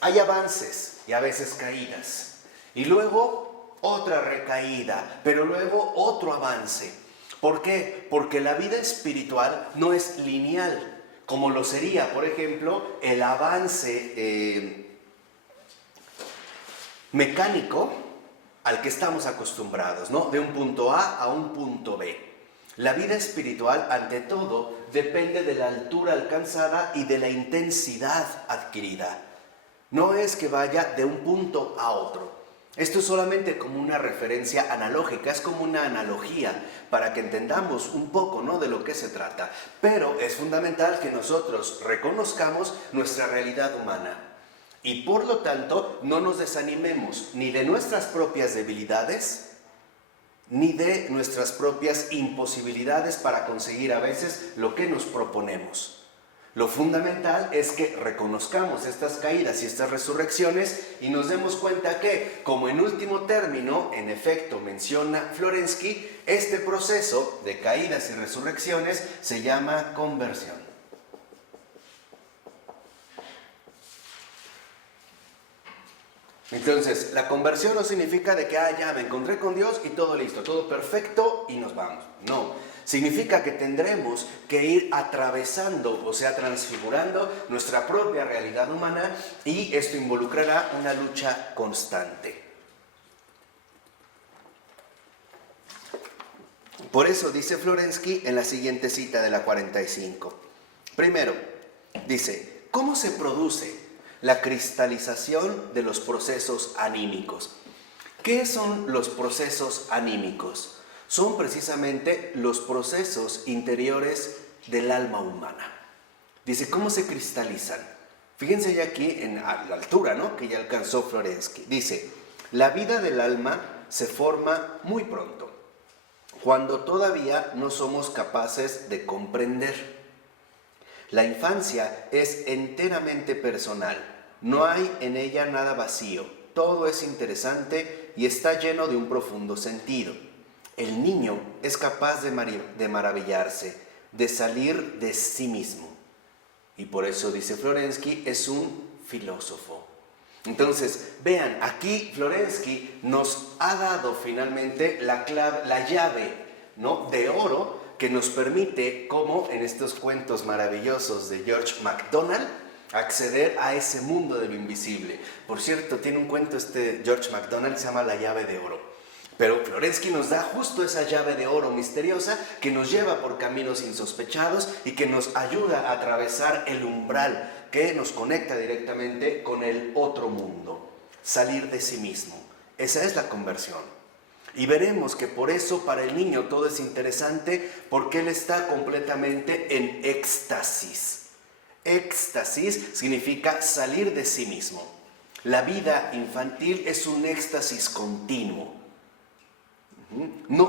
Hay avances y a veces caídas. Y luego otra recaída, pero luego otro avance. ¿Por qué? Porque la vida espiritual no es lineal, como lo sería, por ejemplo, el avance mecánico al que estamos acostumbrados, ¿no? De un punto A a un punto B. La vida espiritual, ante todo, depende de la altura alcanzada y de la intensidad adquirida. No es que vaya de un punto a otro. Esto es solamente como una referencia analógica, es como una analogía para que entendamos un poco, ¿no?, de lo que se trata. Pero es fundamental que nosotros reconozcamos nuestra realidad humana y por lo tanto no nos desanimemos ni de nuestras propias debilidades ni de nuestras propias imposibilidades para conseguir a veces lo que nos proponemos. Lo fundamental es que reconozcamos estas caídas y estas resurrecciones y nos demos cuenta que, como en último término, en efecto menciona Florensky, este proceso de caídas y resurrecciones se llama conversión. Entonces, la conversión no significa de que ya me encontré con Dios y todo listo, todo perfecto y nos vamos. No. Significa que tendremos que ir atravesando, o sea, transfigurando nuestra propia realidad humana y esto involucrará una lucha constante. Por eso dice Florensky en la siguiente cita de la 45. Primero, dice, ¿cómo se produce la cristalización de los procesos anímicos? ¿Qué son los procesos anímicos? Son precisamente los procesos interiores del alma humana. Dice, ¿cómo se cristalizan? Fíjense ya aquí a la altura, ¿no?, que ya alcanzó Florensky. Dice, la vida del alma se forma muy pronto, cuando todavía no somos capaces de comprender. La infancia es enteramente personal, no hay en ella nada vacío, todo es interesante y está lleno de un profundo sentido. El niño es capaz de maravillarse, de salir de sí mismo. Y por eso, dice Florensky, es un filósofo. Entonces, vean, aquí Florensky nos ha dado finalmente la llave, ¿no?, de oro que nos permite, como en estos cuentos maravillosos de George MacDonald, acceder a ese mundo de lo invisible. Por cierto, tiene un cuento George MacDonald, se llama La llave de oro. Pero Florensky nos da justo esa llave de oro misteriosa que nos lleva por caminos insospechados y que nos ayuda a atravesar el umbral que nos conecta directamente con el otro mundo, salir de sí mismo. Esa es la conversión. Y veremos que por eso para el niño todo es interesante, porque él está completamente en éxtasis. Éxtasis significa salir de sí mismo. La vida infantil es un éxtasis continuo.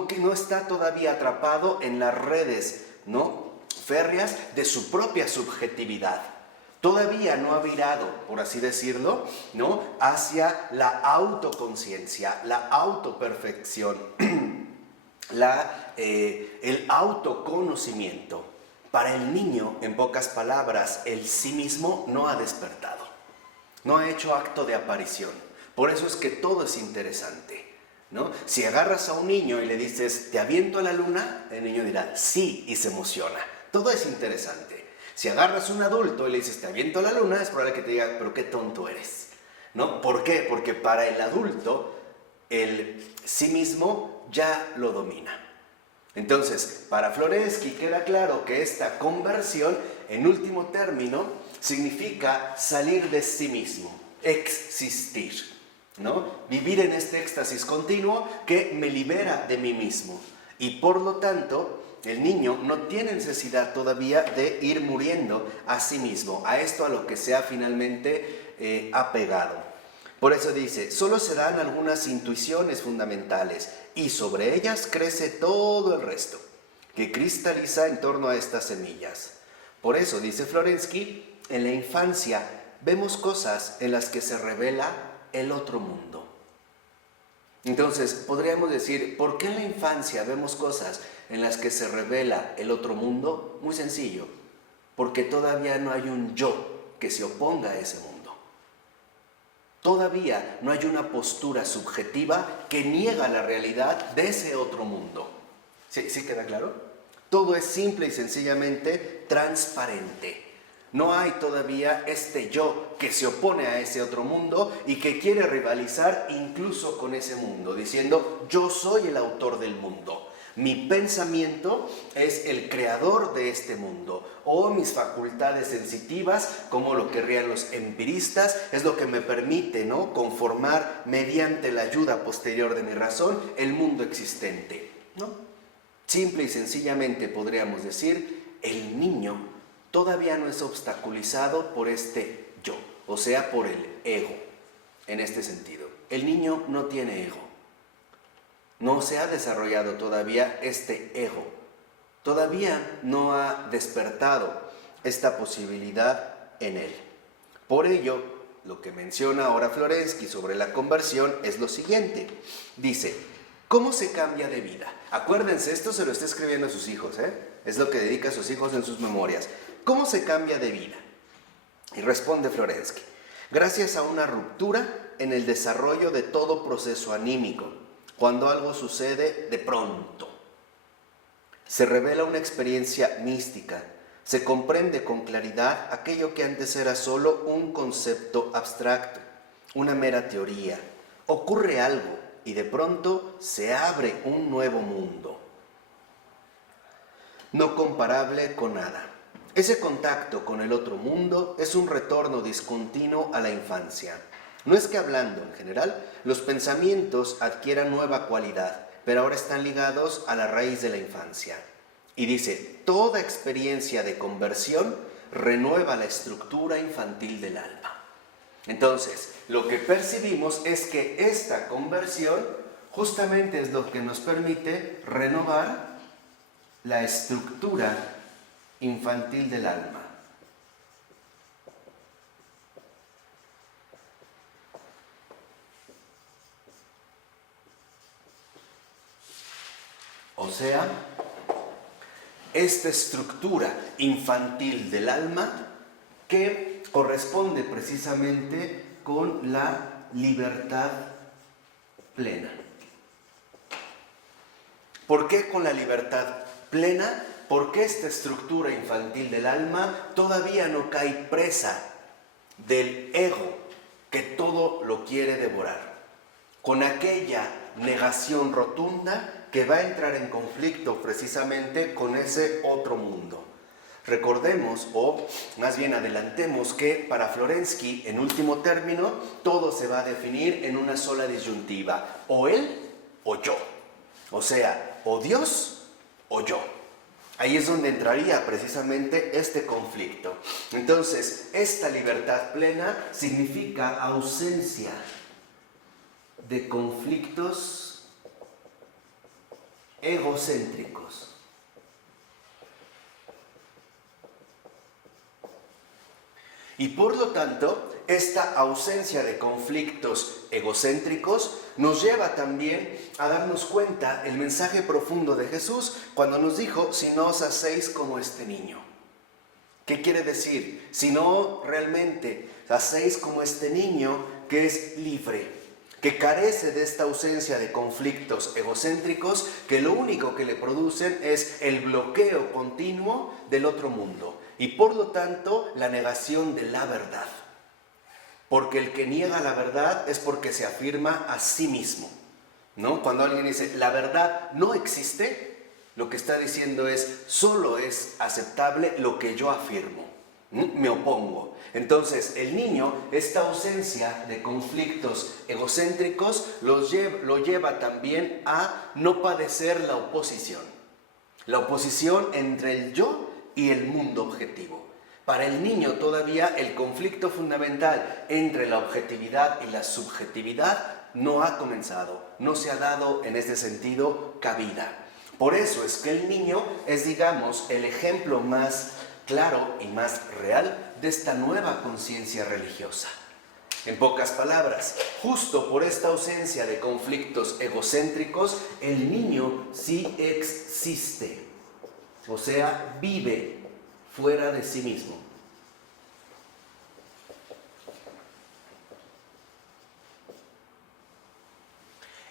Que no está todavía atrapado en las redes, ¿no?, férreas de su propia subjetividad. Todavía no ha virado, por así decirlo, ¿no?, hacia la autoconciencia, la autoperfección, el autoconocimiento. Para el niño, en pocas palabras, el sí mismo no ha despertado, no ha hecho acto de aparición. Por eso es que todo es interesante, ¿no? Si agarras a un niño y le dices, ¿te aviento a la luna?, el niño dirá, sí, y se emociona. Todo es interesante. Si agarras a un adulto y le dices, ¿te aviento a la luna?, es probable que te diga, pero qué tonto eres, ¿no? ¿Por qué? Porque para el adulto, el sí mismo ya lo domina. Entonces, para Florensky queda claro que esta conversión, en último término, significa salir de sí mismo, existir, ¿no? Vivir en este éxtasis continuo que me libera de mí mismo. Y por lo tanto, el niño no tiene necesidad todavía de ir muriendo a sí mismo, a esto a lo que se ha finalmente apegado. Por eso dice, solo se dan algunas intuiciones fundamentales y sobre ellas crece todo el resto, que cristaliza en torno a estas semillas. Por eso, dice Florensky, en la infancia vemos cosas en las que se revela el otro mundo. Entonces, podríamos decir, ¿por qué en la infancia vemos cosas en las que se revela el otro mundo? Muy sencillo, porque todavía no hay un yo que se oponga a ese mundo. Todavía no hay una postura subjetiva que niega la realidad de ese otro mundo. ¿Sí queda claro? Todo es simple y sencillamente transparente. No hay todavía este yo que se opone a ese otro mundo y que quiere rivalizar incluso con ese mundo, diciendo, yo soy el autor del mundo. Mi pensamiento es el creador de este mundo, o mis facultades sensitivas, como lo querrían los empiristas, es lo que me permite, ¿no?, conformar mediante la ayuda posterior de mi razón el mundo existente, ¿no? Simple y sencillamente podríamos decir, el niño todavía no es obstaculizado por este yo, o sea, por el ego, en este sentido. El niño no tiene ego. No se ha desarrollado todavía este ego. Todavía no ha despertado esta posibilidad en él. Por ello, lo que menciona ahora Florensky sobre la conversión es lo siguiente. Dice, ¿cómo se cambia de vida? Acuérdense, esto se lo está escribiendo a sus hijos, es lo que dedica a sus hijos en sus memorias. ¿Cómo se cambia de vida? Y responde Florensky, gracias a una ruptura en el desarrollo de todo proceso anímico. Cuando algo sucede de pronto, se revela una experiencia mística, se comprende con claridad aquello que antes era solo un concepto abstracto, una mera teoría. Ocurre algo y de pronto se abre un nuevo mundo, no comparable con nada. Ese contacto con el otro mundo es un retorno discontinuo a la infancia. No es que hablando en general, los pensamientos adquieran nueva cualidad, pero ahora están ligados a la raíz de la infancia. Y dice, toda experiencia de conversión renueva la estructura infantil del alma. Entonces, lo que percibimos es que esta conversión justamente es lo que nos permite renovar la estructura infantil del alma. O sea, esta estructura infantil del alma que corresponde precisamente con la libertad plena. ¿Por qué con la libertad plena? Porque esta estructura infantil del alma todavía no cae presa del ego que todo lo quiere devorar. Con aquella negación rotunda que va a entrar en conflicto precisamente con ese otro mundo. Recordemos, o más bien adelantemos, que para Florensky, en último término, todo se va a definir en una sola disyuntiva: o él o yo. O sea, o Dios o yo. Ahí es donde entraría precisamente este conflicto. Entonces, esta libertad plena significa ausencia de conflictos egocéntricos. Y por lo tanto, esta ausencia de conflictos egocéntricos nos lleva también a darnos cuenta el mensaje profundo de Jesús cuando nos dijo: si no os hacéis como este niño. ¿Qué quiere decir? Si no realmente hacéis como este niño que es libre, que carece de esta ausencia de conflictos egocéntricos, que lo único que le producen es el bloqueo continuo del otro mundo y por lo tanto la negación de la verdad. Porque el que niega la verdad es porque se afirma a sí mismo, ¿no? Cuando alguien dice la verdad no existe, lo que está diciendo es: solo es aceptable lo que yo afirmo, me opongo. Entonces el niño, esta ausencia de conflictos egocéntricos lo lleva también a no padecer la oposición entre el yo y el mundo objetivo. Para el niño todavía el conflicto fundamental entre la objetividad y la subjetividad no ha comenzado, no se ha dado en este sentido cabida. Por eso es que el niño es, digamos, el ejemplo más claro y más real de esta nueva conciencia religiosa. En pocas palabras, justo por esta ausencia de conflictos egocéntricos, el niño sí existe, o sea, vive fuera de sí mismo.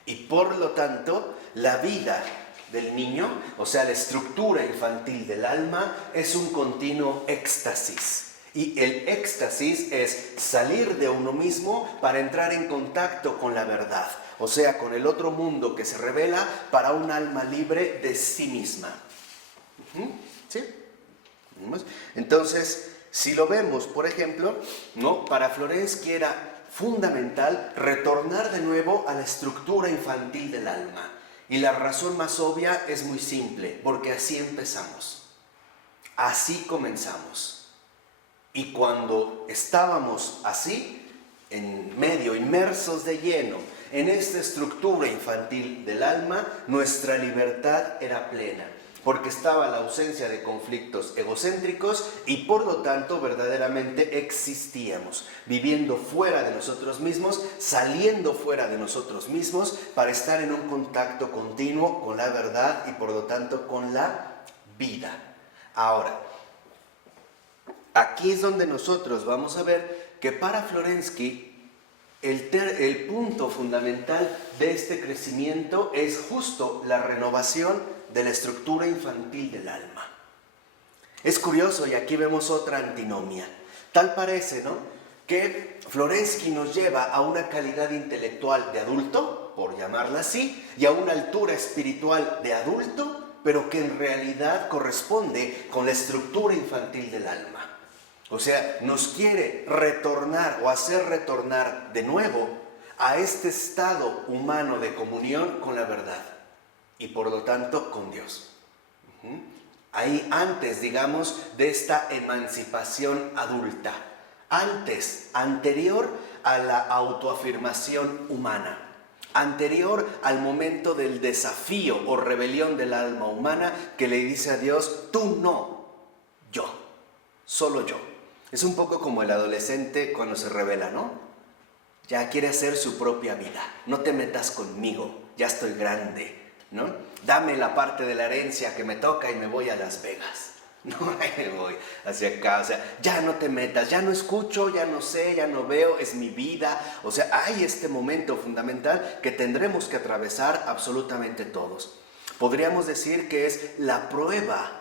Y por lo tanto, la vida del niño, o sea, la estructura infantil del alma, es un continuo éxtasis. Y el éxtasis es salir de uno mismo para entrar en contacto con la verdad, o sea, con el otro mundo que se revela para un alma libre de sí misma. ¿Sí? Entonces, si lo vemos, por ejemplo, ¿no? Para Florensky era fundamental retornar de nuevo a la estructura infantil del alma. Y la razón más obvia es muy simple, porque así empezamos. Así comenzamos. Y cuando estábamos así, en medio, inmersos de lleno en esta estructura infantil del alma, nuestra libertad era plena, porque estaba la ausencia de conflictos egocéntricos y por lo tanto verdaderamente existíamos, viviendo fuera de nosotros mismos, saliendo fuera de nosotros mismos para estar en un contacto continuo con la verdad y por lo tanto con la vida. Ahora, aquí es donde nosotros vamos a ver que para Florensky el punto fundamental de este crecimiento es justo la renovación de la estructura infantil del alma. Es curioso, y aquí vemos otra antinomia. Tal parece, ¿no?, que Florensky nos lleva a una calidad intelectual de adulto, por llamarla así, y a una altura espiritual de adulto, pero que en realidad corresponde con la estructura infantil del alma. O sea, nos quiere retornar o hacer retornar de nuevo a este estado humano de comunión con la verdad y por lo tanto con Dios. Ahí antes, digamos, de esta emancipación adulta, anterior a la autoafirmación humana, anterior al momento del desafío o rebelión del alma humana que le dice a Dios: tú no, yo, solo yo. Es un poco como el adolescente cuando se revela, ¿no? Ya quiere hacer su propia vida. No te metas conmigo, ya estoy grande, ¿no? Dame la parte de la herencia que me toca y me voy a Las Vegas. No, ahí me voy hacia acá. O sea, ya no te metas, ya no escucho, ya no sé, ya no veo, es mi vida. O sea, hay este momento fundamental que tendremos que atravesar absolutamente todos. Podríamos decir que es la prueba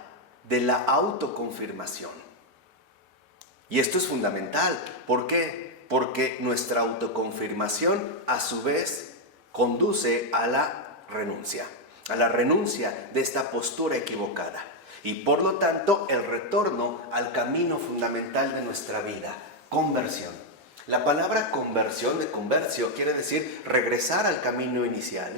de la autoconfirmación. Y esto es fundamental. ¿Por qué? Porque nuestra autoconfirmación, a su vez, conduce a la renuncia de esta postura equivocada y por lo tanto el retorno al camino fundamental de nuestra vida, conversión. La palabra conversión, de conversio, quiere decir regresar al camino inicial,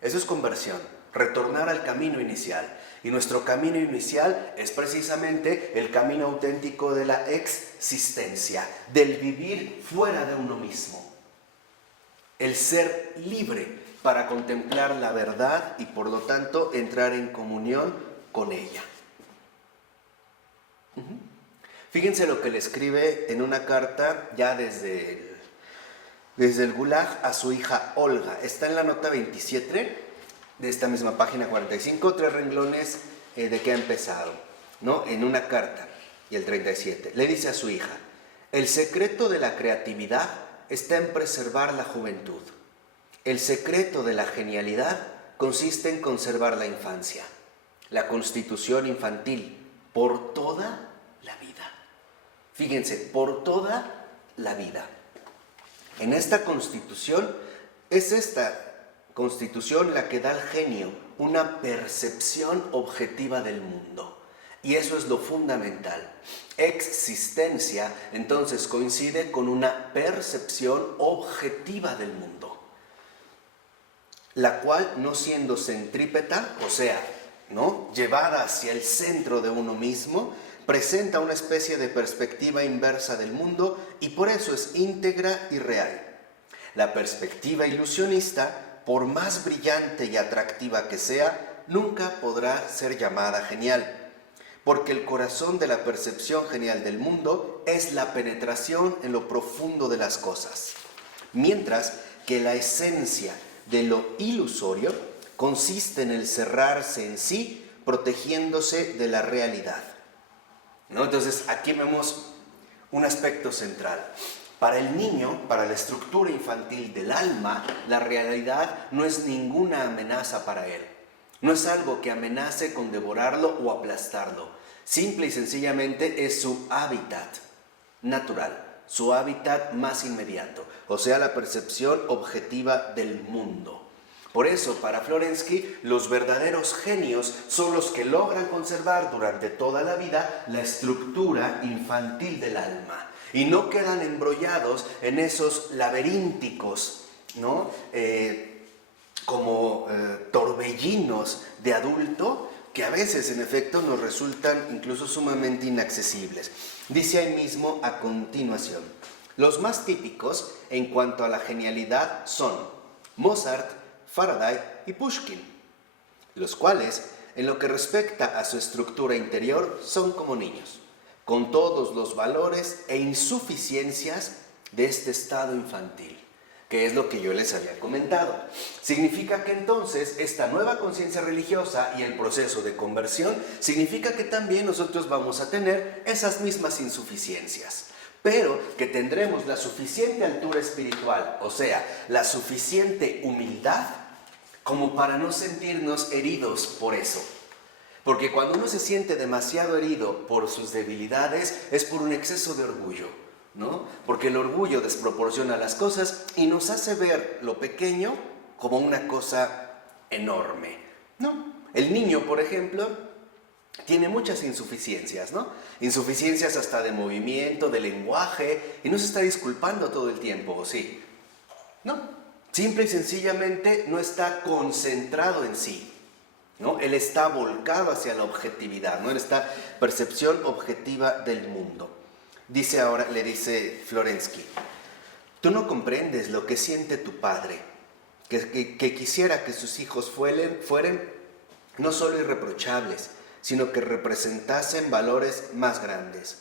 Eso es conversión, retornar al camino inicial. Y nuestro camino inicial es precisamente el camino auténtico de la existencia, del vivir fuera de uno mismo. El ser libre para contemplar la verdad y por lo tanto entrar en comunión con ella. Fíjense lo que le escribe en una carta ya desde el Gulag a su hija Olga. Está en la nota 27 de esta misma página 45, 3 renglones de que ha empezado, ¿no? En una carta, y el 37. Le dice a su hija: el secreto de la creatividad está en preservar la juventud. El secreto de la genialidad consiste en conservar la infancia, la constitución infantil, por toda la vida. Fíjense, por toda la vida. En esta constitución, es esta constitución la que da al genio una percepción objetiva del mundo. Y eso es lo fundamental. Existencia, entonces, coincide con una percepción objetiva del mundo, la cual, no siendo centrípeta, o sea, ¿no?, llevada hacia el centro de uno mismo, presenta una especie de perspectiva inversa del mundo y por eso es íntegra y real. La perspectiva ilusionista, por más brillante y atractiva que sea, nunca podrá ser llamada genial, porque el corazón de la percepción genial del mundo es la penetración en lo profundo de las cosas, mientras que la esencia de lo ilusorio consiste en el cerrarse en sí, protegiéndose de la realidad, ¿no? Entonces, aquí vemos un aspecto central. Para el niño, para la estructura infantil del alma, la realidad no es ninguna amenaza para él. No es algo que amenace con devorarlo o aplastarlo. Simple y sencillamente es su hábitat natural, su hábitat más inmediato, o sea, la percepción objetiva del mundo. Por eso, para Florensky, los verdaderos genios son los que logran conservar durante toda la vida la estructura infantil del alma y no quedan embrollados en esos laberínticos, ¿no?, como torbellinos de adulto que a veces, en efecto, nos resultan incluso sumamente inaccesibles. Dice ahí mismo a continuación: los más típicos en cuanto a la genialidad son Mozart, Faraday y Pushkin, los cuales, en lo que respecta a su estructura interior, son como niños, con todos los valores e insuficiencias de este estado infantil, que es lo que yo les había comentado. Significa que entonces esta nueva conciencia religiosa y el proceso de conversión significa que también nosotros vamos a tener esas mismas insuficiencias, pero que tendremos la suficiente altura espiritual, o sea, la suficiente humildad como para no sentirnos heridos por eso. Porque cuando uno se siente demasiado herido por sus debilidades es por un exceso de orgullo, ¿no? Porque el orgullo desproporciona las cosas y nos hace ver lo pequeño como una cosa enorme, ¿no? El niño, por ejemplo, tiene muchas insuficiencias, ¿no? Insuficiencias hasta de movimiento, de lenguaje, y no se está disculpando todo el tiempo, ¿o sí? No. Simple y sencillamente no está concentrado en sí, ¿no? Él está volcado hacia la objetividad, ¿no? En esta percepción objetiva del mundo. Dice ahora, le dice Florensky: tú no comprendes lo que siente tu padre, que quisiera que sus hijos fueran no solo irreprochables, sino que representasen valores más grandes.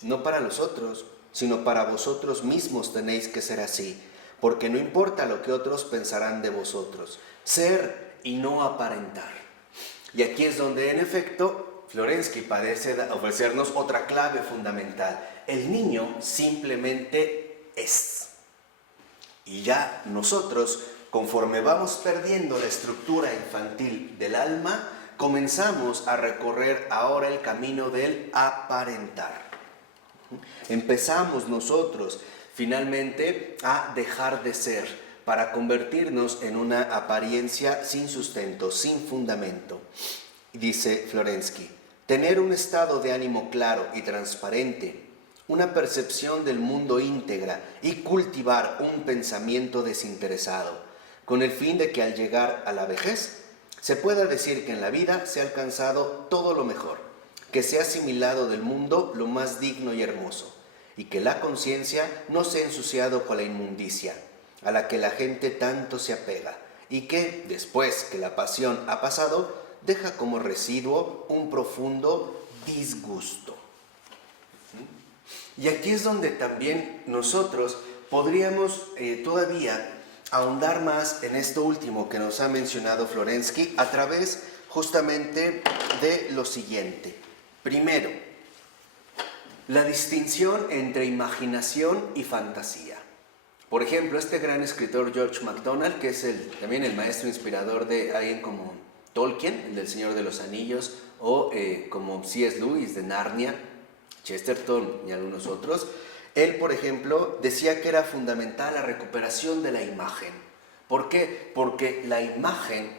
No para los otros, sino para vosotros mismos tenéis que ser así, porque no importa lo que otros pensarán de vosotros, ser y no aparentar. Y aquí es donde, en efecto, Florensky parece ofrecernos otra clave fundamental. El niño simplemente es. Y ya nosotros, conforme vamos perdiendo la estructura infantil del alma, comenzamos a recorrer ahora el camino del aparentar. Empezamos nosotros finalmente a dejar de ser, para convertirnos en una apariencia sin sustento, sin fundamento. Dice Florensky, tener un estado de ánimo claro y transparente, una percepción del mundo íntegra y cultivar un pensamiento desinteresado, con el fin de que al llegar a la vejez se pueda decir que en la vida se ha alcanzado todo lo mejor, que se ha asimilado del mundo lo más digno y hermoso, y que la conciencia no se ha ensuciado con la inmundicia, a la que la gente tanto se apega, y que, después que la pasión ha pasado, deja como residuo un profundo disgusto. Y aquí es donde también nosotros podríamos todavía ahondar más en esto último que nos ha mencionado Florensky a través justamente de lo siguiente. Primero, la distinción entre imaginación y fantasía. Por ejemplo, este gran escritor George MacDonald, que es también el maestro inspirador de alguien como Tolkien, el del Señor de los Anillos, o como C.S. Lewis de Narnia, Chesterton y algunos otros, él, por ejemplo, decía que era fundamental la recuperación de la imagen. ¿Por qué? Porque la imagen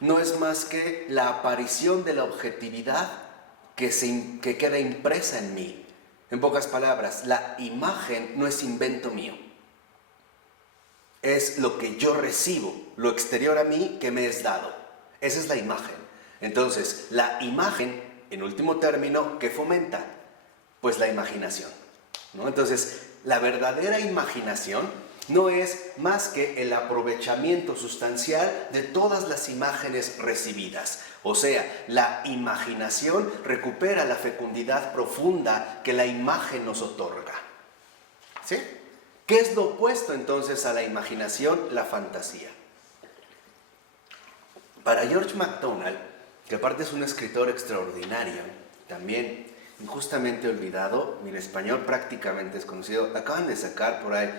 no es más que la aparición de la objetividad que queda impresa en mí. En pocas palabras, la imagen no es invento mío. Es lo que yo recibo, lo exterior a mí que me es dado. Esa es la imagen. Entonces, la imagen, en último término, ¿qué fomenta? Pues la imaginación, ¿no? Entonces, la verdadera imaginación no es más que el aprovechamiento sustancial de todas las imágenes recibidas. O sea, la imaginación recupera la fecundidad profunda que la imagen nos otorga. ¿Sí? ¿Qué es lo opuesto entonces a la imaginación? La fantasía. Para George MacDonald, que aparte es un escritor extraordinario, también injustamente olvidado, en español prácticamente desconocido, acaban de sacar por ahí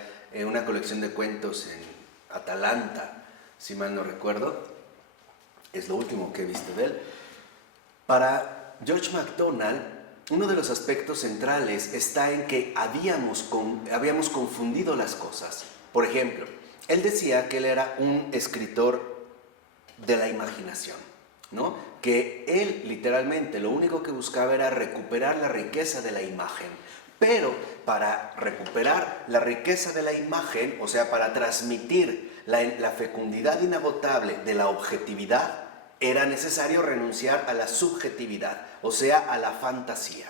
una colección de cuentos en Atalanta, si mal no recuerdo, es lo último que he visto de él. Para George MacDonald, uno de los aspectos centrales está en que habíamos confundido las cosas. Por ejemplo, él decía que él era un escritor de la imaginación, ¿no? Que él literalmente lo único que buscaba era recuperar la riqueza de la imagen. Pero para recuperar la riqueza de la imagen, o sea, para transmitir la fecundidad inagotable de la objetividad, era necesario renunciar a la subjetividad, o sea, a la fantasía.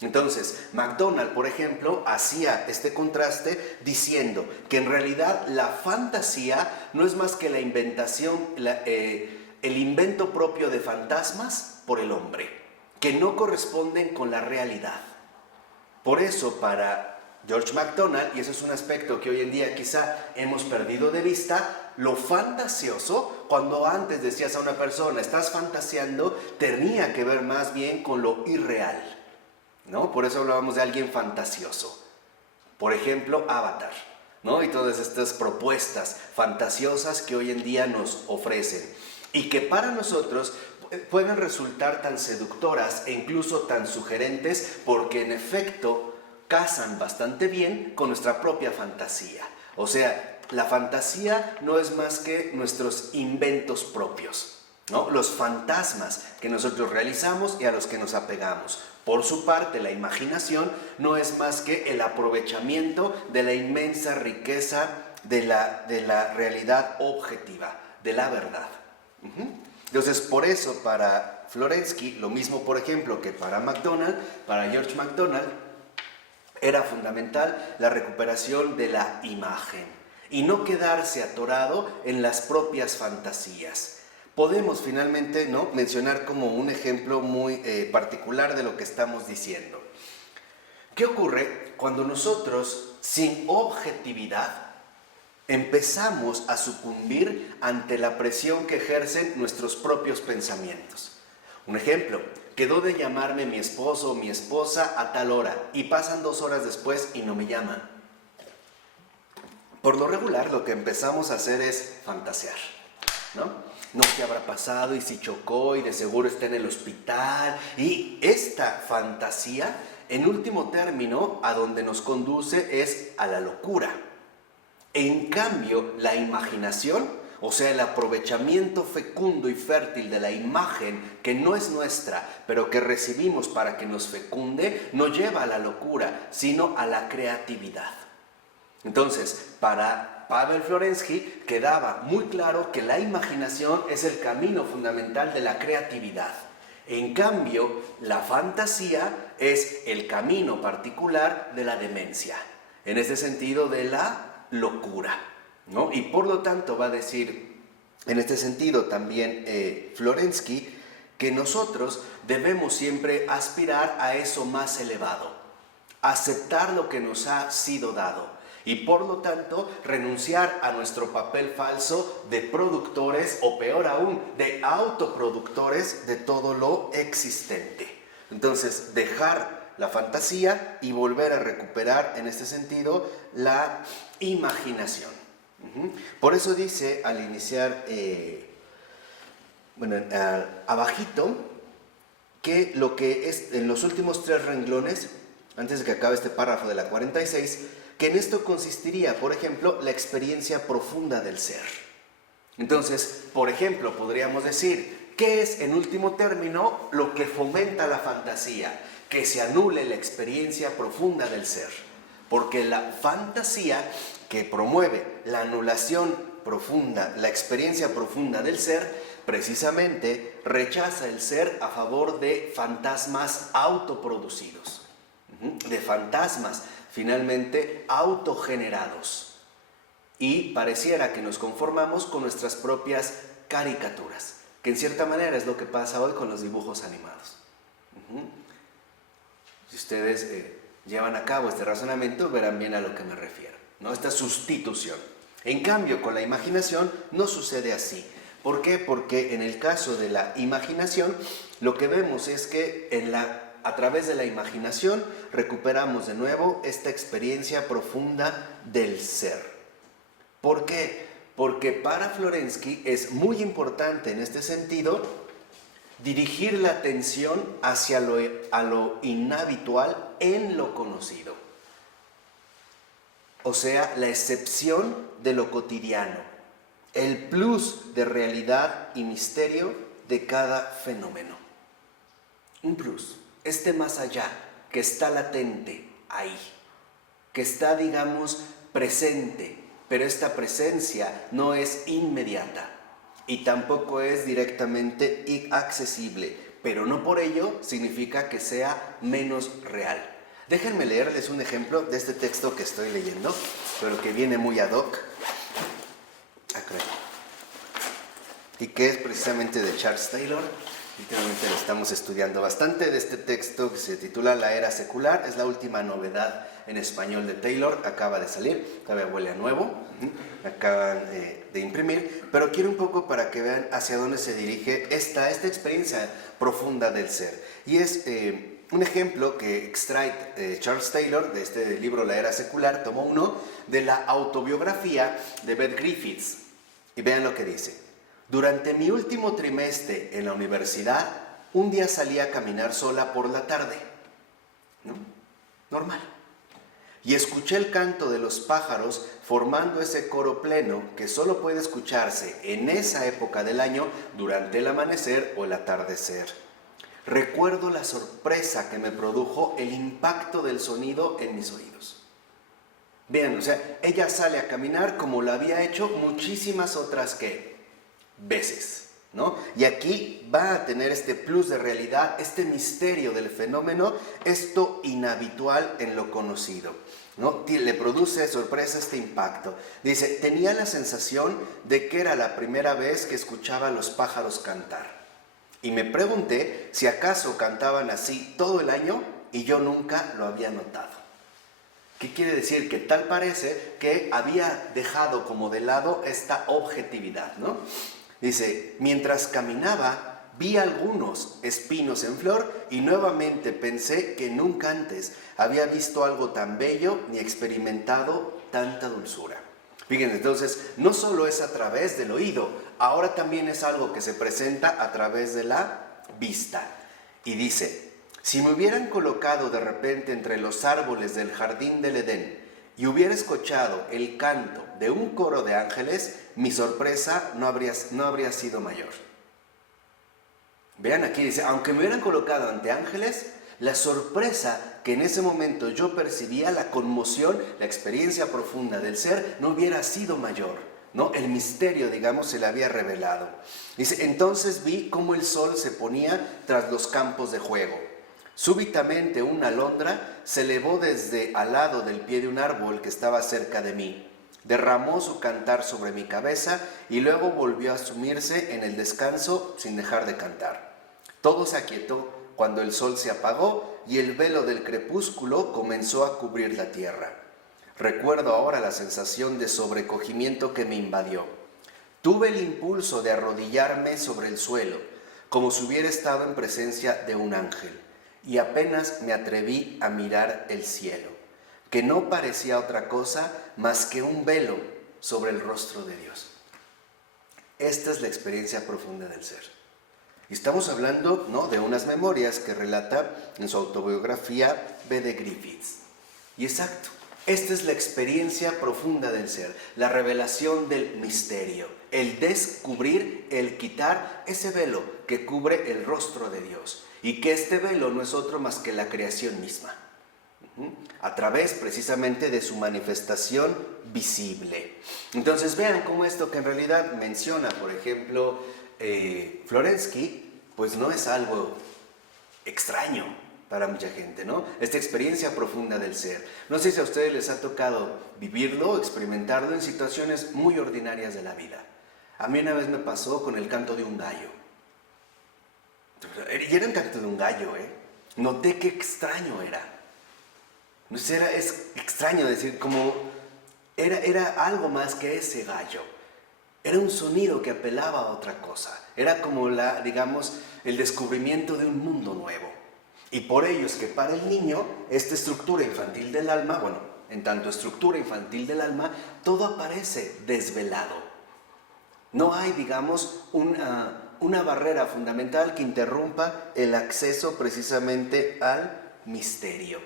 Entonces, MacDonald, por ejemplo, hacía este contraste diciendo que en realidad la fantasía no es más que la inventación, el invento propio de fantasmas por el hombre, que no corresponden con la realidad. Por eso, para George MacDonald, y eso es un aspecto que hoy en día quizá hemos perdido de vista, lo fantasioso, cuando antes decías a una persona, estás fantaseando, tenía que ver más bien con lo irreal, ¿no? Por eso hablábamos de alguien fantasioso. Por ejemplo, Avatar, ¿no? Y todas estas propuestas fantasiosas que hoy en día nos ofrecen y que para nosotros pueden resultar tan seductoras e incluso tan sugerentes porque en efecto casan bastante bien con nuestra propia fantasía. O sea, la fantasía no es más que nuestros inventos propios, ¿no? Los fantasmas que nosotros realizamos y a los que nos apegamos. Por su parte, la imaginación no es más que el aprovechamiento de la inmensa riqueza de la realidad objetiva, de la verdad. Entonces, por eso, para Florensky, lo mismo, por ejemplo, que para MacDonald, para George MacDonald, era fundamental la recuperación de la imagen y no quedarse atorado en las propias fantasías. Podemos finalmente, ¿no?, mencionar como un ejemplo muy particular de lo que estamos diciendo. ¿Qué ocurre cuando nosotros, sin objetividad, empezamos a sucumbir ante la presión que ejercen nuestros propios pensamientos? Un ejemplo, quedó de llamarme mi esposo o mi esposa a tal hora y pasan 2 horas después y no me llaman. Por lo regular, lo que empezamos a hacer es fantasear, ¿no? No, ¿qué habrá pasado? Y si chocó y de seguro está en el hospital. Y esta fantasía, en último término, a donde nos conduce es a la locura. En cambio, la imaginación, o sea, el aprovechamiento fecundo y fértil de la imagen que no es nuestra, pero que recibimos para que nos fecunde, no lleva a la locura, sino a la creatividad. Entonces, para Pavel Florensky quedaba muy claro que la imaginación es el camino fundamental de la creatividad. En cambio, la fantasía es el camino particular de la demencia, en ese sentido de la locura, ¿no? Y por lo tanto va a decir, en este sentido también Florensky, que nosotros debemos siempre aspirar a eso más elevado, aceptar lo que nos ha sido dado y por lo tanto renunciar a nuestro papel falso de productores o peor aún, de autoproductores de todo lo existente. Entonces, dejar la fantasía y volver a recuperar en este sentido la imaginación. Por eso dice al iniciar, abajito, que lo que es en los últimos 3 renglones, antes de que acabe este párrafo de la 46, que en esto consistiría, por ejemplo, la experiencia profunda del ser. Entonces, por ejemplo, podríamos decir, ¿qué es en último término lo que fomenta la fantasía? Que se anule la experiencia profunda del ser. Porque la fantasía que promueve la anulación profunda, la experiencia profunda del ser, precisamente rechaza el ser a favor de fantasmas autoproducidos, de fantasmas finalmente autogenerados. Y pareciera que nos conformamos con nuestras propias caricaturas, que en cierta manera es lo que pasa hoy con los dibujos animados. Si ustedes llevan a cabo este razonamiento, verán bien a lo que me refiero, ¿no? Esta sustitución. En cambio, con la imaginación no sucede así. ¿Por qué? Porque en el caso de la imaginación, lo que vemos es que a través de la imaginación recuperamos de nuevo esta experiencia profunda del ser. ¿Por qué? Porque para Florensky es muy importante en este sentido dirigir la atención hacia lo inhabitual en lo conocido. O sea, la excepción de lo cotidiano, el plus de realidad y misterio de cada fenómeno. Un plus, este más allá, que está latente ahí, que está, digamos, presente, pero esta presencia no es inmediata y tampoco es directamente accesible, pero no por ello significa que sea menos real. Déjenme leerles un ejemplo de este texto que estoy leyendo, pero que viene muy ad hoc, y que es precisamente de Charles Taylor. Últimamente lo estamos estudiando bastante, de este texto que se titula La Era Secular. Es la última novedad en español de Taylor, acaba de salir, todavía huele a nuevo, acaban de imprimir, pero quiero un poco para que vean hacia dónde se dirige esta experiencia profunda del ser. Y es un ejemplo que extrae Charles Taylor de este libro La Era Secular, tomo 1, de la autobiografía de Beth Griffiths. Y vean lo que dice. Durante mi último trimestre en la universidad, un día salí a caminar sola por la tarde, ¿no? Normal. Y escuché el canto de los pájaros formando ese coro pleno que solo puede escucharse en esa época del año durante el amanecer o el atardecer. Recuerdo la sorpresa que me produjo el impacto del sonido en mis oídos. Bien, o sea, ella sale a caminar como lo había hecho muchísimas otras veces, ¿no? Y aquí va a tener este plus de realidad, este misterio del fenómeno, esto inhabitual en lo conocido, ¿no? Le produce sorpresa este impacto. Dice, tenía la sensación de que era la primera vez que escuchaba a los pájaros cantar. Y me pregunté si acaso cantaban así todo el año y yo nunca lo había notado. ¿Qué quiere decir? Que tal parece que había dejado como de lado esta objetividad, ¿no? Dice, mientras caminaba, vi algunos espinos en flor y nuevamente pensé que nunca antes había visto algo tan bello ni experimentado tanta dulzura. Fíjense, entonces, no solo es a través del oído, ahora también es algo que se presenta a través de la vista. Y dice, si me hubieran colocado de repente entre los árboles del jardín del Edén y hubiera escuchado el canto de un coro de ángeles, mi sorpresa no habría sido mayor. Vean aquí, dice, aunque me hubieran colocado ante ángeles, la sorpresa que en ese momento yo percibía, la conmoción, la experiencia profunda del ser, no hubiera sido mayor, ¿no? El misterio, digamos, se le había revelado. Dice, entonces vi cómo el sol se ponía tras los campos de juego. Súbitamente una alondra se elevó desde al lado del pie de un árbol que estaba cerca de mí. Derramó su cantar sobre mi cabeza y luego volvió a sumirse en el descanso sin dejar de cantar. Todo se aquietó cuando el sol se apagó y el velo del crepúsculo comenzó a cubrir la tierra. Recuerdo ahora la sensación de sobrecogimiento que me invadió. Tuve el impulso de arrodillarme sobre el suelo, como si hubiera estado en presencia de un ángel, y apenas me atreví a mirar el cielo, que no parecía otra cosa más que un velo sobre el rostro de Dios. Esta es la experiencia profunda del ser. Y estamos hablando, ¿no?, de unas memorias que relata en su autobiografía B.D. Griffiths. Y exacto, esta es la experiencia profunda del ser, la revelación del misterio, el descubrir, el quitar ese velo que cubre el rostro de Dios. Y que este velo no es otro más que la creación misma, a través precisamente de su manifestación visible. Entonces vean cómo esto que en realidad menciona, por ejemplo, Florensky, pues no es algo extraño para mucha gente, ¿no? Esta experiencia profunda del ser. No sé si a ustedes les ha tocado vivirlo, experimentarlo en situaciones muy ordinarias de la vida. A mí una vez me pasó con el canto de un gallo. Y era un canto de un gallo, ¿eh? Noté qué extraño era. No sé, es extraño decir, como era algo más que ese gallo. Era un sonido que apelaba a otra cosa. Era como el descubrimiento de un mundo nuevo. Y por ello es que para el niño, esta estructura infantil del alma, bueno, en tanto estructura infantil del alma, todo aparece desvelado. No hay, digamos, una barrera fundamental que interrumpa el acceso precisamente al misterio.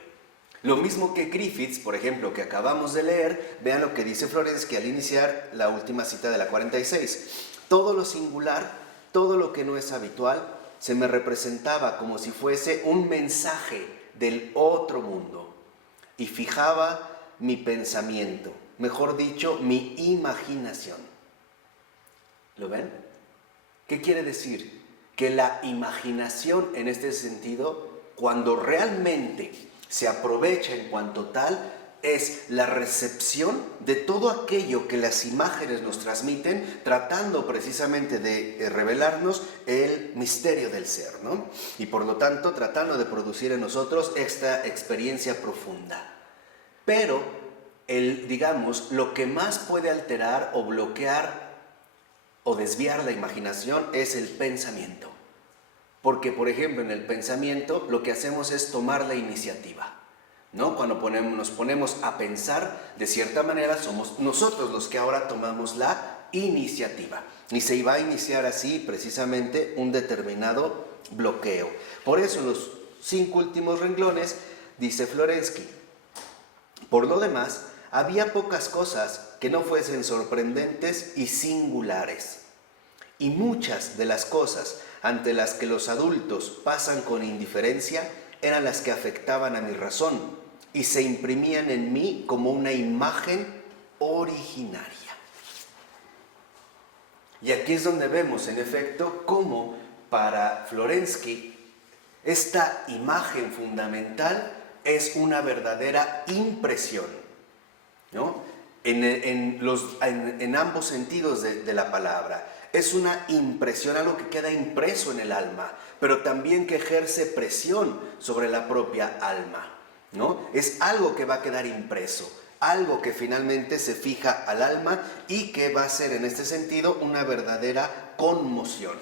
Lo mismo que Griffiths, por ejemplo, que acabamos de leer, vean lo que dice Florensky al iniciar la última cita de la 46. Todo lo singular, todo lo que no es habitual, se me representaba como si fuese un mensaje del otro mundo y fijaba mi pensamiento, mejor dicho, mi imaginación. ¿Lo ven? ¿Qué quiere decir? Que la imaginación en este sentido, cuando realmente se aprovecha en cuanto tal, es la recepción de todo aquello que las imágenes nos transmiten, tratando precisamente de revelarnos el misterio del ser, ¿no? Y por lo tanto, tratando de producir en nosotros esta experiencia profunda. Pero, lo que más puede alterar o bloquear o desviar la imaginación es el pensamiento. Porque, por ejemplo, en el pensamiento lo que hacemos es tomar la iniciativa, ¿no? Cuando nos ponemos a pensar, de cierta manera somos nosotros los que ahora tomamos la iniciativa. Y se va a iniciar así precisamente un determinado bloqueo. Por eso en los 5 últimos renglones dice Florensky: por lo demás, había pocas cosas que no fuesen sorprendentes y singulares. Y muchas de las cosas ante las que los adultos pasan con indiferencia eran las que afectaban a mi razón y se imprimían en mí como una imagen originaria. Y aquí es donde vemos, en efecto, cómo para Florensky esta imagen fundamental es una verdadera impresión, ¿no? En ambos sentidos de la palabra. Es una impresión, algo que queda impreso en el alma, pero también que ejerce presión sobre la propia alma, ¿no? Es algo que va a quedar impreso, algo que finalmente se fija al alma y que va a ser en este sentido una verdadera conmoción.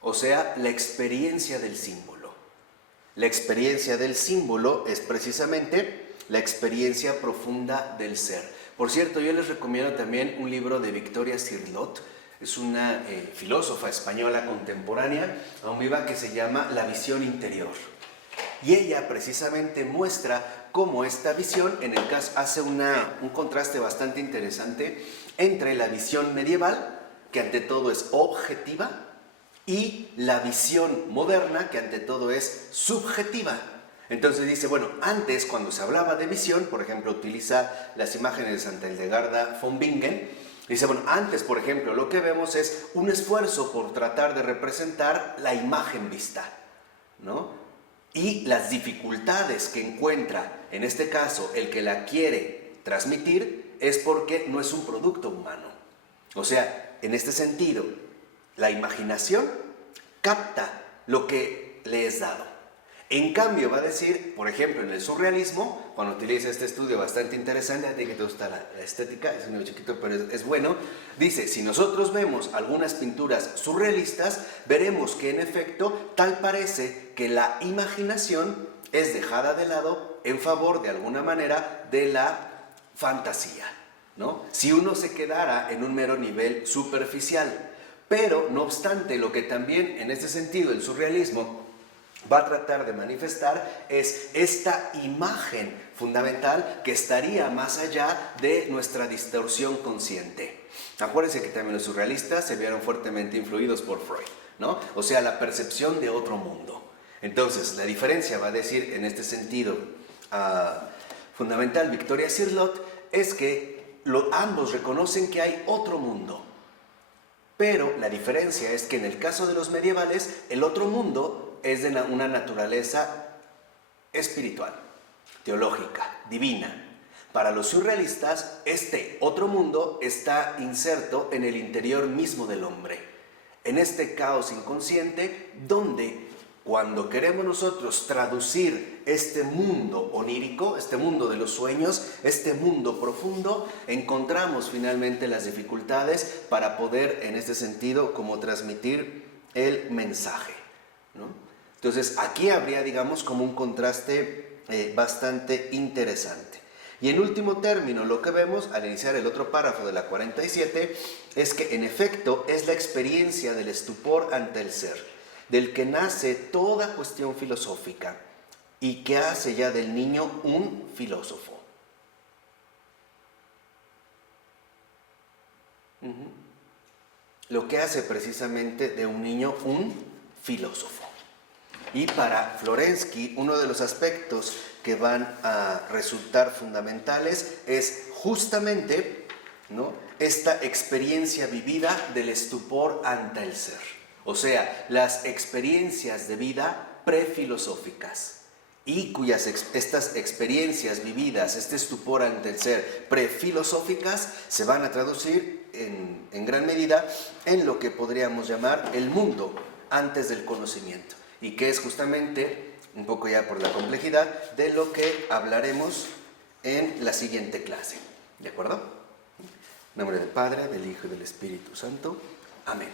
O sea, la experiencia del símbolo. La experiencia del símbolo es precisamente la experiencia profunda del ser. Por cierto, yo les recomiendo también un libro de Victoria Cirlot, es una filósofa española contemporánea, aún viva, que se llama La visión interior. Y ella precisamente muestra cómo esta visión, en el caso, hace un contraste bastante interesante entre la visión medieval, que ante todo es objetiva, y la visión moderna, que ante todo es subjetiva. Entonces dice, bueno, antes cuando se hablaba de visión, por ejemplo, utiliza las imágenes de Santa Hildegarda von Bingen, dice, bueno, antes, por ejemplo, lo que vemos es un esfuerzo por tratar de representar la imagen vista, ¿no? Y las dificultades que encuentra, en este caso, el que la quiere transmitir, es porque no es un producto humano. O sea, en este sentido, la imaginación capta lo que le es dado. En cambio, va a decir, por ejemplo, en el surrealismo, cuando utiliza este estudio bastante interesante, a ti que te gusta la estética, es un chiquito, pero es bueno, dice, si nosotros vemos algunas pinturas surrealistas, veremos que en efecto tal parece que la imaginación es dejada de lado en favor, de alguna manera, de la fantasía, ¿no? Si uno se quedara en un mero nivel superficial. Pero, no obstante, lo que también en este sentido el surrealismo va a tratar de manifestar es esta imagen fundamental que estaría más allá de nuestra distorsión consciente. Acuérdense que también los surrealistas se vieron fuertemente influidos por Freud, ¿no? O sea, la percepción de otro mundo. Entonces, la diferencia, va a decir en este sentido fundamental Victoria Cirlot, es que ambos reconocen que hay otro mundo. Pero la diferencia es que en el caso de los medievales, el otro mundo es de una naturaleza espiritual, teológica, divina. Para los surrealistas, este otro mundo está inserto en el interior mismo del hombre, en este caos inconsciente donde cuando queremos nosotros traducir este mundo onírico, este mundo de los sueños, este mundo profundo, encontramos finalmente las dificultades para poder, en este sentido, como transmitir el mensaje, ¿no? Entonces, aquí habría, digamos, como un contraste bastante interesante. Y en último término, lo que vemos al iniciar el otro párrafo de la 47 es que, en efecto, es la experiencia del estupor ante el ser, del que nace toda cuestión filosófica y que hace ya del niño un filósofo. Lo que hace precisamente de un niño un filósofo. Y para Florensky, uno de los aspectos que van a resultar fundamentales es justamente, ¿no?, esta experiencia vivida del estupor ante el ser. O sea, las experiencias de vida prefilosóficas y estas experiencias vividas, este estupor ante el ser prefilosóficas, se van a traducir en gran medida en lo que podríamos llamar el mundo antes del conocimiento, y que es justamente, un poco ya por la complejidad, de lo que hablaremos en la siguiente clase. ¿De acuerdo? En nombre del Padre, del Hijo y del Espíritu Santo. Amén.